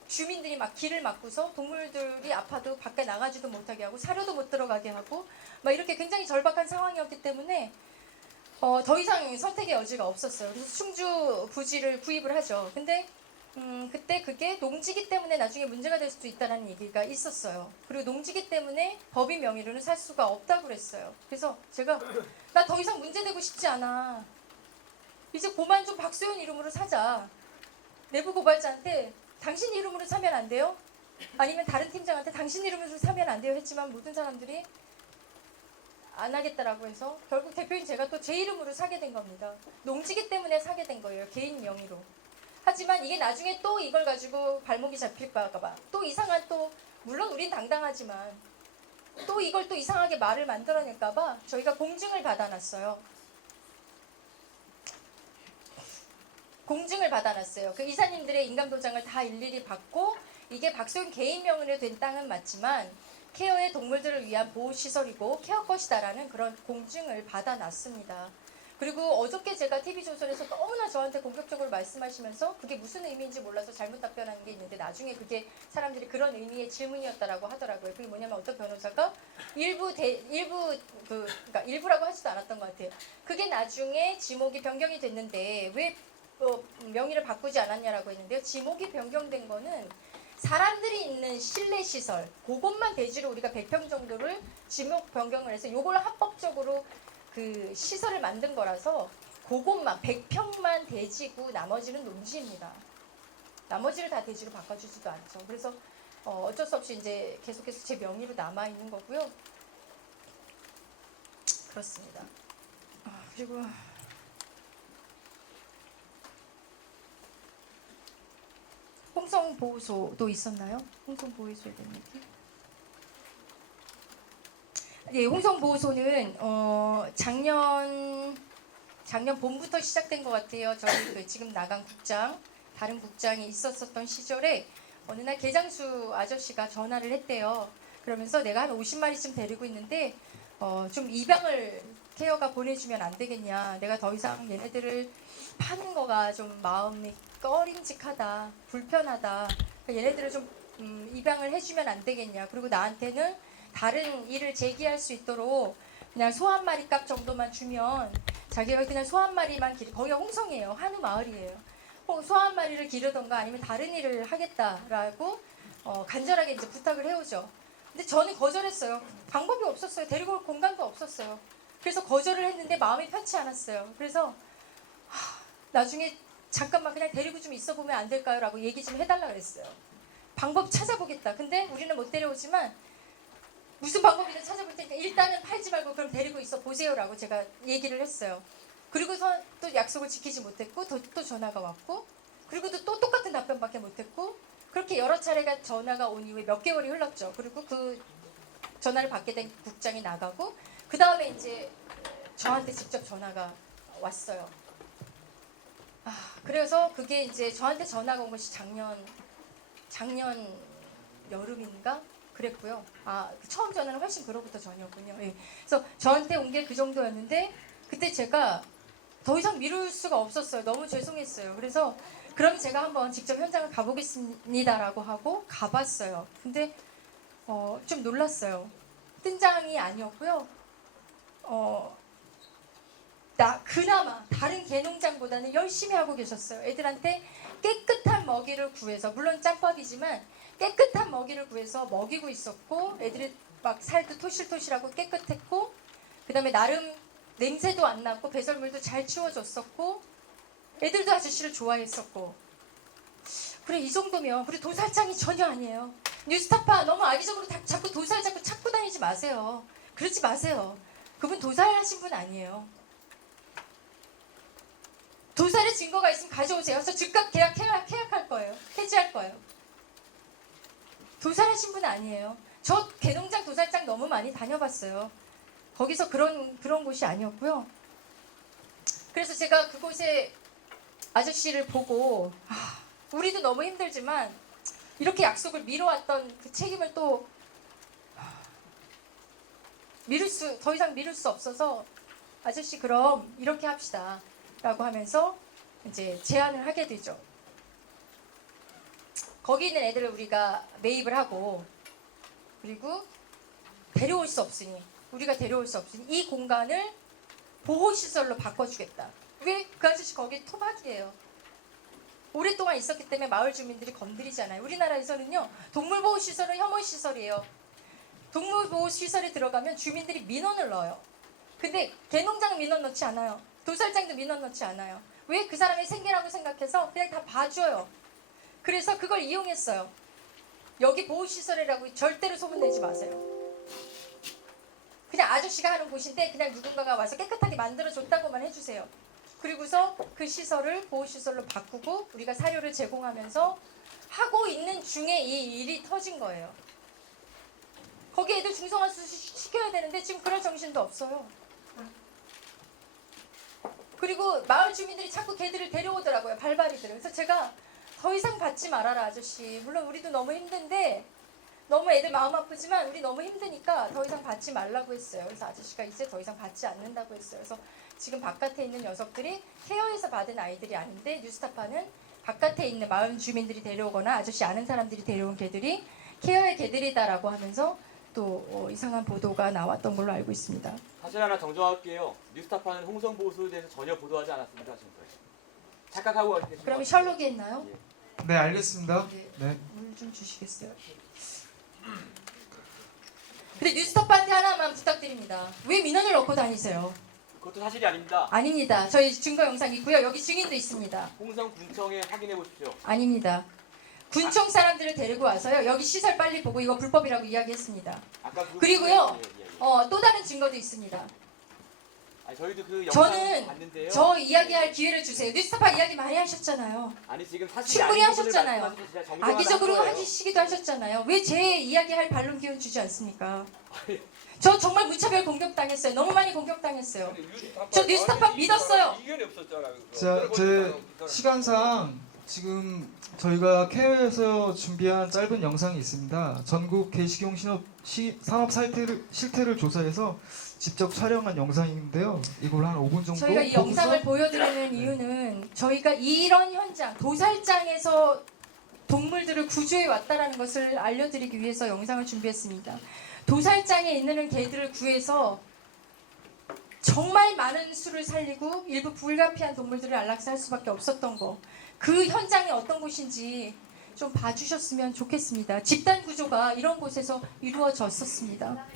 주민들이 막 길을 막고서 동물들이 아파도 밖에 나가지도 못하게 하고 사료도 못 들어가게 하고 막 이렇게 굉장히 절박한 상황이었기 때문에 더 이상 선택의 여지가 없었어요. 그래서 충주 부지를 구입을 하죠. 근데 그때 그게 농지기 때문에 나중에 문제가 될 수도 있다는 얘기가 있었어요. 그리고 농지기 때문에 법인 명의로는 살 수가 없다고 그랬어요. 그래서 제가 나 더 이상 문제되고 싶지 않아. 이제 고만 좀 박소연 이름으로 사자. 내부 고발자한테 당신 이름으로 사면 안 돼요? 아니면 다른 팀장한테 당신 이름으로 사면 안 돼요? 했지만 모든 사람들이 안 하겠다라고 해서 결국 대표인 제가 또 제 이름으로 사게 된 겁니다. 농지기 때문에 사게 된 거예요. 개인 명의로. 하지만 이게 나중에 또 이걸 가지고 발목이 잡힐까 봐 또 이상한 또 물론 우린 당당하지만 또 이걸 또 이상하게 말을 만들어낼까 봐 저희가 공증을 받아놨어요. 공증을 받아놨어요. 그 이사님들의 인감도장을 다 일일이 받고 이게 박소연 개인 명의로 된 땅은 맞지만 케어의 동물들을 위한 보호시설이고 케어 것이다라는 그런 공증을 받아놨습니다. 그리고 어저께 제가 TV조선에서 너무나 저한테 공격적으로 말씀하시면서 그게 무슨 의미인지 몰라서 잘못 답변한 게 있는데 나중에 그게 사람들이 그런 의미의 질문이었다라고 하더라고요. 그게 뭐냐면 어떤 변호사가 그러니까 일부라고 하지도 않았던 것 같아요. 그게 나중에 지목이 변경이 됐는데 왜 명의를 바꾸지 않았냐라고 했는데요. 지목이 변경된 거는 사람들이 있는 실내 시설 그것만 대지로 우리가 100평 정도를 지목 변경을 해서 요걸 합법적으로 그 시설을 만든 거라서 그것만 100평만 대지고 나머지는 농지입니다. 나머지를 다 대지로 바꿔주지도 않죠. 그래서 어쩔 수 없이 이제 계속해서 제 명의로 남아 있는 거고요. 그렇습니다. 그리고 홍성보호소도 있었나요? 홍성보호소에 대한 얘기? 네, 홍성보호소는 작년 봄부터 시작된 것 같아요. 저희 그 지금 나간 국장, 다른 국장이 있었던 시절에 어느 날 개장수 아저씨가 전화를 했대요. 그러면서 내가 한 50마리쯤 데리고 있는데 좀 입양을 케어가 보내주면 안 되겠냐. 내가 더 이상 얘네들을 파는 거가 좀 마음이 꺼림직하다, 불편하다. 얘네들을 좀 입양을 해주면 안 되겠냐. 그리고 나한테는 다른 일을 제기할 수 있도록 그냥 소 한 마리 값 정도만 주면 자기가 그냥 소 한 마리만 거기가 홍성이에요. 한우 마을이에요. 소 한 마리를 기르던가 아니면 다른 일을 하겠다라고 간절하게 이제 부탁을 해오죠. 근데 저는 거절했어요. 방법이 없었어요. 데리고 올 공간도 없었어요. 그래서 거절을 했는데 마음이 편치 않았어요. 그래서 나중에 잠깐만 그냥 데리고 좀 있어 보면 안 될까요? 라고 얘기 좀 해달라 그랬어요. 방법 찾아보겠다. 근데 우리는 못 데려오지만 무슨 방법이든 찾아볼 테니까 일단은 팔지 말고 그럼 데리고 있어 보세요라고 제가 얘기를 했어요. 그리고서 또 약속을 지키지 못했고 또 전화가 왔고 그리고 또 똑같은 답변밖에 못했고 그렇게 여러 차례가 전화가 온 이후에 몇 개월이 흘렀죠. 그리고 그 전화를 받게 된 국장이 나가고 그 다음에 이제 저한테 직접 전화가 왔어요. 그래서 그게 이제 저한테 전화가 온 것이 작년 여름인가 그랬고요. 처음 전화는 훨씬 그로부터 전이었군요. 예. 그래서 저한테 온 게 그 정도였는데 그때 제가 더 이상 미룰 수가 없었어요. 너무 죄송했어요. 그래서 그럼 제가 한번 직접 현장을 가보겠습니다라고 하고 가봤어요. 근데 좀 놀랐어요. 뜬장이 아니었고요. 그나마 다른 개농장보다는 열심히 하고 계셨어요. 애들한테 깨끗한 먹이를 구해서, 물론 짬밥이지만 깨끗한 먹이를 구해서 먹이고 있었고, 애들이 막 살도 토실토실하고 깨끗했고, 그 다음에 나름 냄새도 안 났고 배설물도 잘 치워줬었고, 애들도 아저씨를 좋아했었고. 그래, 이 정도면. 그리고 도살장이 전혀 아니에요. 뉴스타파 너무 악의적으로 자꾸 도살 자꾸 찾고 다니지 마세요. 그러지 마세요. 그분 도살하신 분 아니에요. 도살의 증거가 있으면 가져오세요. 그래서 즉각 계약할 거예요. 해지할 거예요. 도살하신 분 아니에요. 저 개농장 도살장 너무 많이 다녀봤어요. 거기서 그런 곳이 아니었고요. 그래서 제가 그곳에 아저씨를 보고 우리도 너무 힘들지만 이렇게 약속을 미뤄왔던 그 책임을 또 더 이상 미룰 수 없어서 아저씨 그럼 이렇게 합시다 라고 하면서 이제 제안을 하게 되죠. 거기 있는 애들을 우리가 매입을 하고, 그리고 우리가 데려올 수 없으니 이 공간을 보호시설로 바꿔주겠다. 왜? 그 아저씨 거기 토박이에요. 오랫동안 있었기 때문에 마을 주민들이 건드리잖아요. 우리나라에서는요, 동물보호시설은 혐오시설이에요. 동물보호시설에 들어가면 주민들이 민원을 넣어요. 근데 개농장 민원 넣지 않아요. 도살장도 민원 넣지 않아요. 왜? 그 사람의 생계라고 생각해서 그냥 다 봐줘요. 그래서 그걸 이용했어요. 여기 보호시설이라고 절대로 소문내지 마세요. 그냥 아저씨가 하는 곳인데 그냥 누군가가 와서 깨끗하게 만들어줬다고만 해주세요. 그리고서 그 시설을 보호시설로 바꾸고 우리가 사료를 제공하면서 하고 있는 중에 이 일이 터진 거예요. 거기 애들 중성화 수술 시켜야 되는데 지금 그럴 정신도 없어요. 그리고 마을 주민들이 자꾸 걔들을 데려오더라고요. 발발이들을. 그래서 제가 더 이상 받지 말아라 아저씨. 물론 우리도 너무 힘든데, 너무 애들 마음 아프지만 우리 너무 힘드니까 더 이상 받지 말라고 했어요. 그래서 아저씨가 이제 더 이상 받지 않는다고 했어요. 그래서 지금 바깥에 있는 녀석들이 케어에서 받은 아이들이 아닌데, 뉴스타파는 바깥에 있는 마을 주민들이 데려오거나 아저씨 아는 사람들이 데려온 개들이 케어의 개들이다라고 하면서 또 이상한 보도가 나왔던 걸로 알고 있습니다. 사실 하나 정정할게요. 뉴스타파는 홍성보호소에 대해서 전혀 보도하지 않았습니다. 지금까지. 착각하고 계신 것 그러면 같아요. 셜록이 했나요? 예. 네, 알겠습니다. 네. 물 좀 주시겠어요? 근데 뉴스타파한테 하나만 부탁드립니다. 왜 민원을 넣고 다니세요? 그것도 사실이 아닙니다. 아닙니다. 저희 증거 영상 있고요. 여기 증인도 있습니다. 홍성군청에 확인해 보십시오. 아닙니다. 군청 사람들을 데리고 와서요. 여기 시설 빨리 보고 이거 불법이라고 이야기했습니다. 아까 그리고요. 예. 또 다른 증거도 있습니다. 아니, 저희도 그 영상 저는 봤는데요. 저 이야기할 기회를 주세요. 뉴스타파 이야기 많이 하셨잖아요. 아니 지금 사실이 충분히 아닌 부분을 하셨잖아요. 말씀하셔서 제가 정정하는 악의적으로 거예요. 하시기도 하셨잖아요. 왜 제 이야기할 반론 기회 주지 않습니까? 저 정말 무차별 공격당했어요. 너무 많이 공격당했어요. 저 뉴스타파 믿었어요. 이견이 없었잖아요. 자, 제 시간상 지금 저희가 케어에서 준비한 짧은 영상이 있습니다. 전국 개식용 산업 실태를 조사해서 직접 촬영한 영상인데요. 이걸 한 5분 정도 저희가 이 보고서 영상을 보여드리는 이유는 저희가 이런 현장, 도살장에서 동물들을 구조해 왔다라는 것을 알려드리기 위해서 영상을 준비했습니다. 도살장에 있는 개들을 구해서 정말 많은 수를 살리고 일부 불가피한 동물들을 안락사할 수밖에 없었던 거, 그 현장이 어떤 곳인지 좀 봐주셨으면 좋겠습니다. 집단 구조가 이런 곳에서 이루어졌었습니다.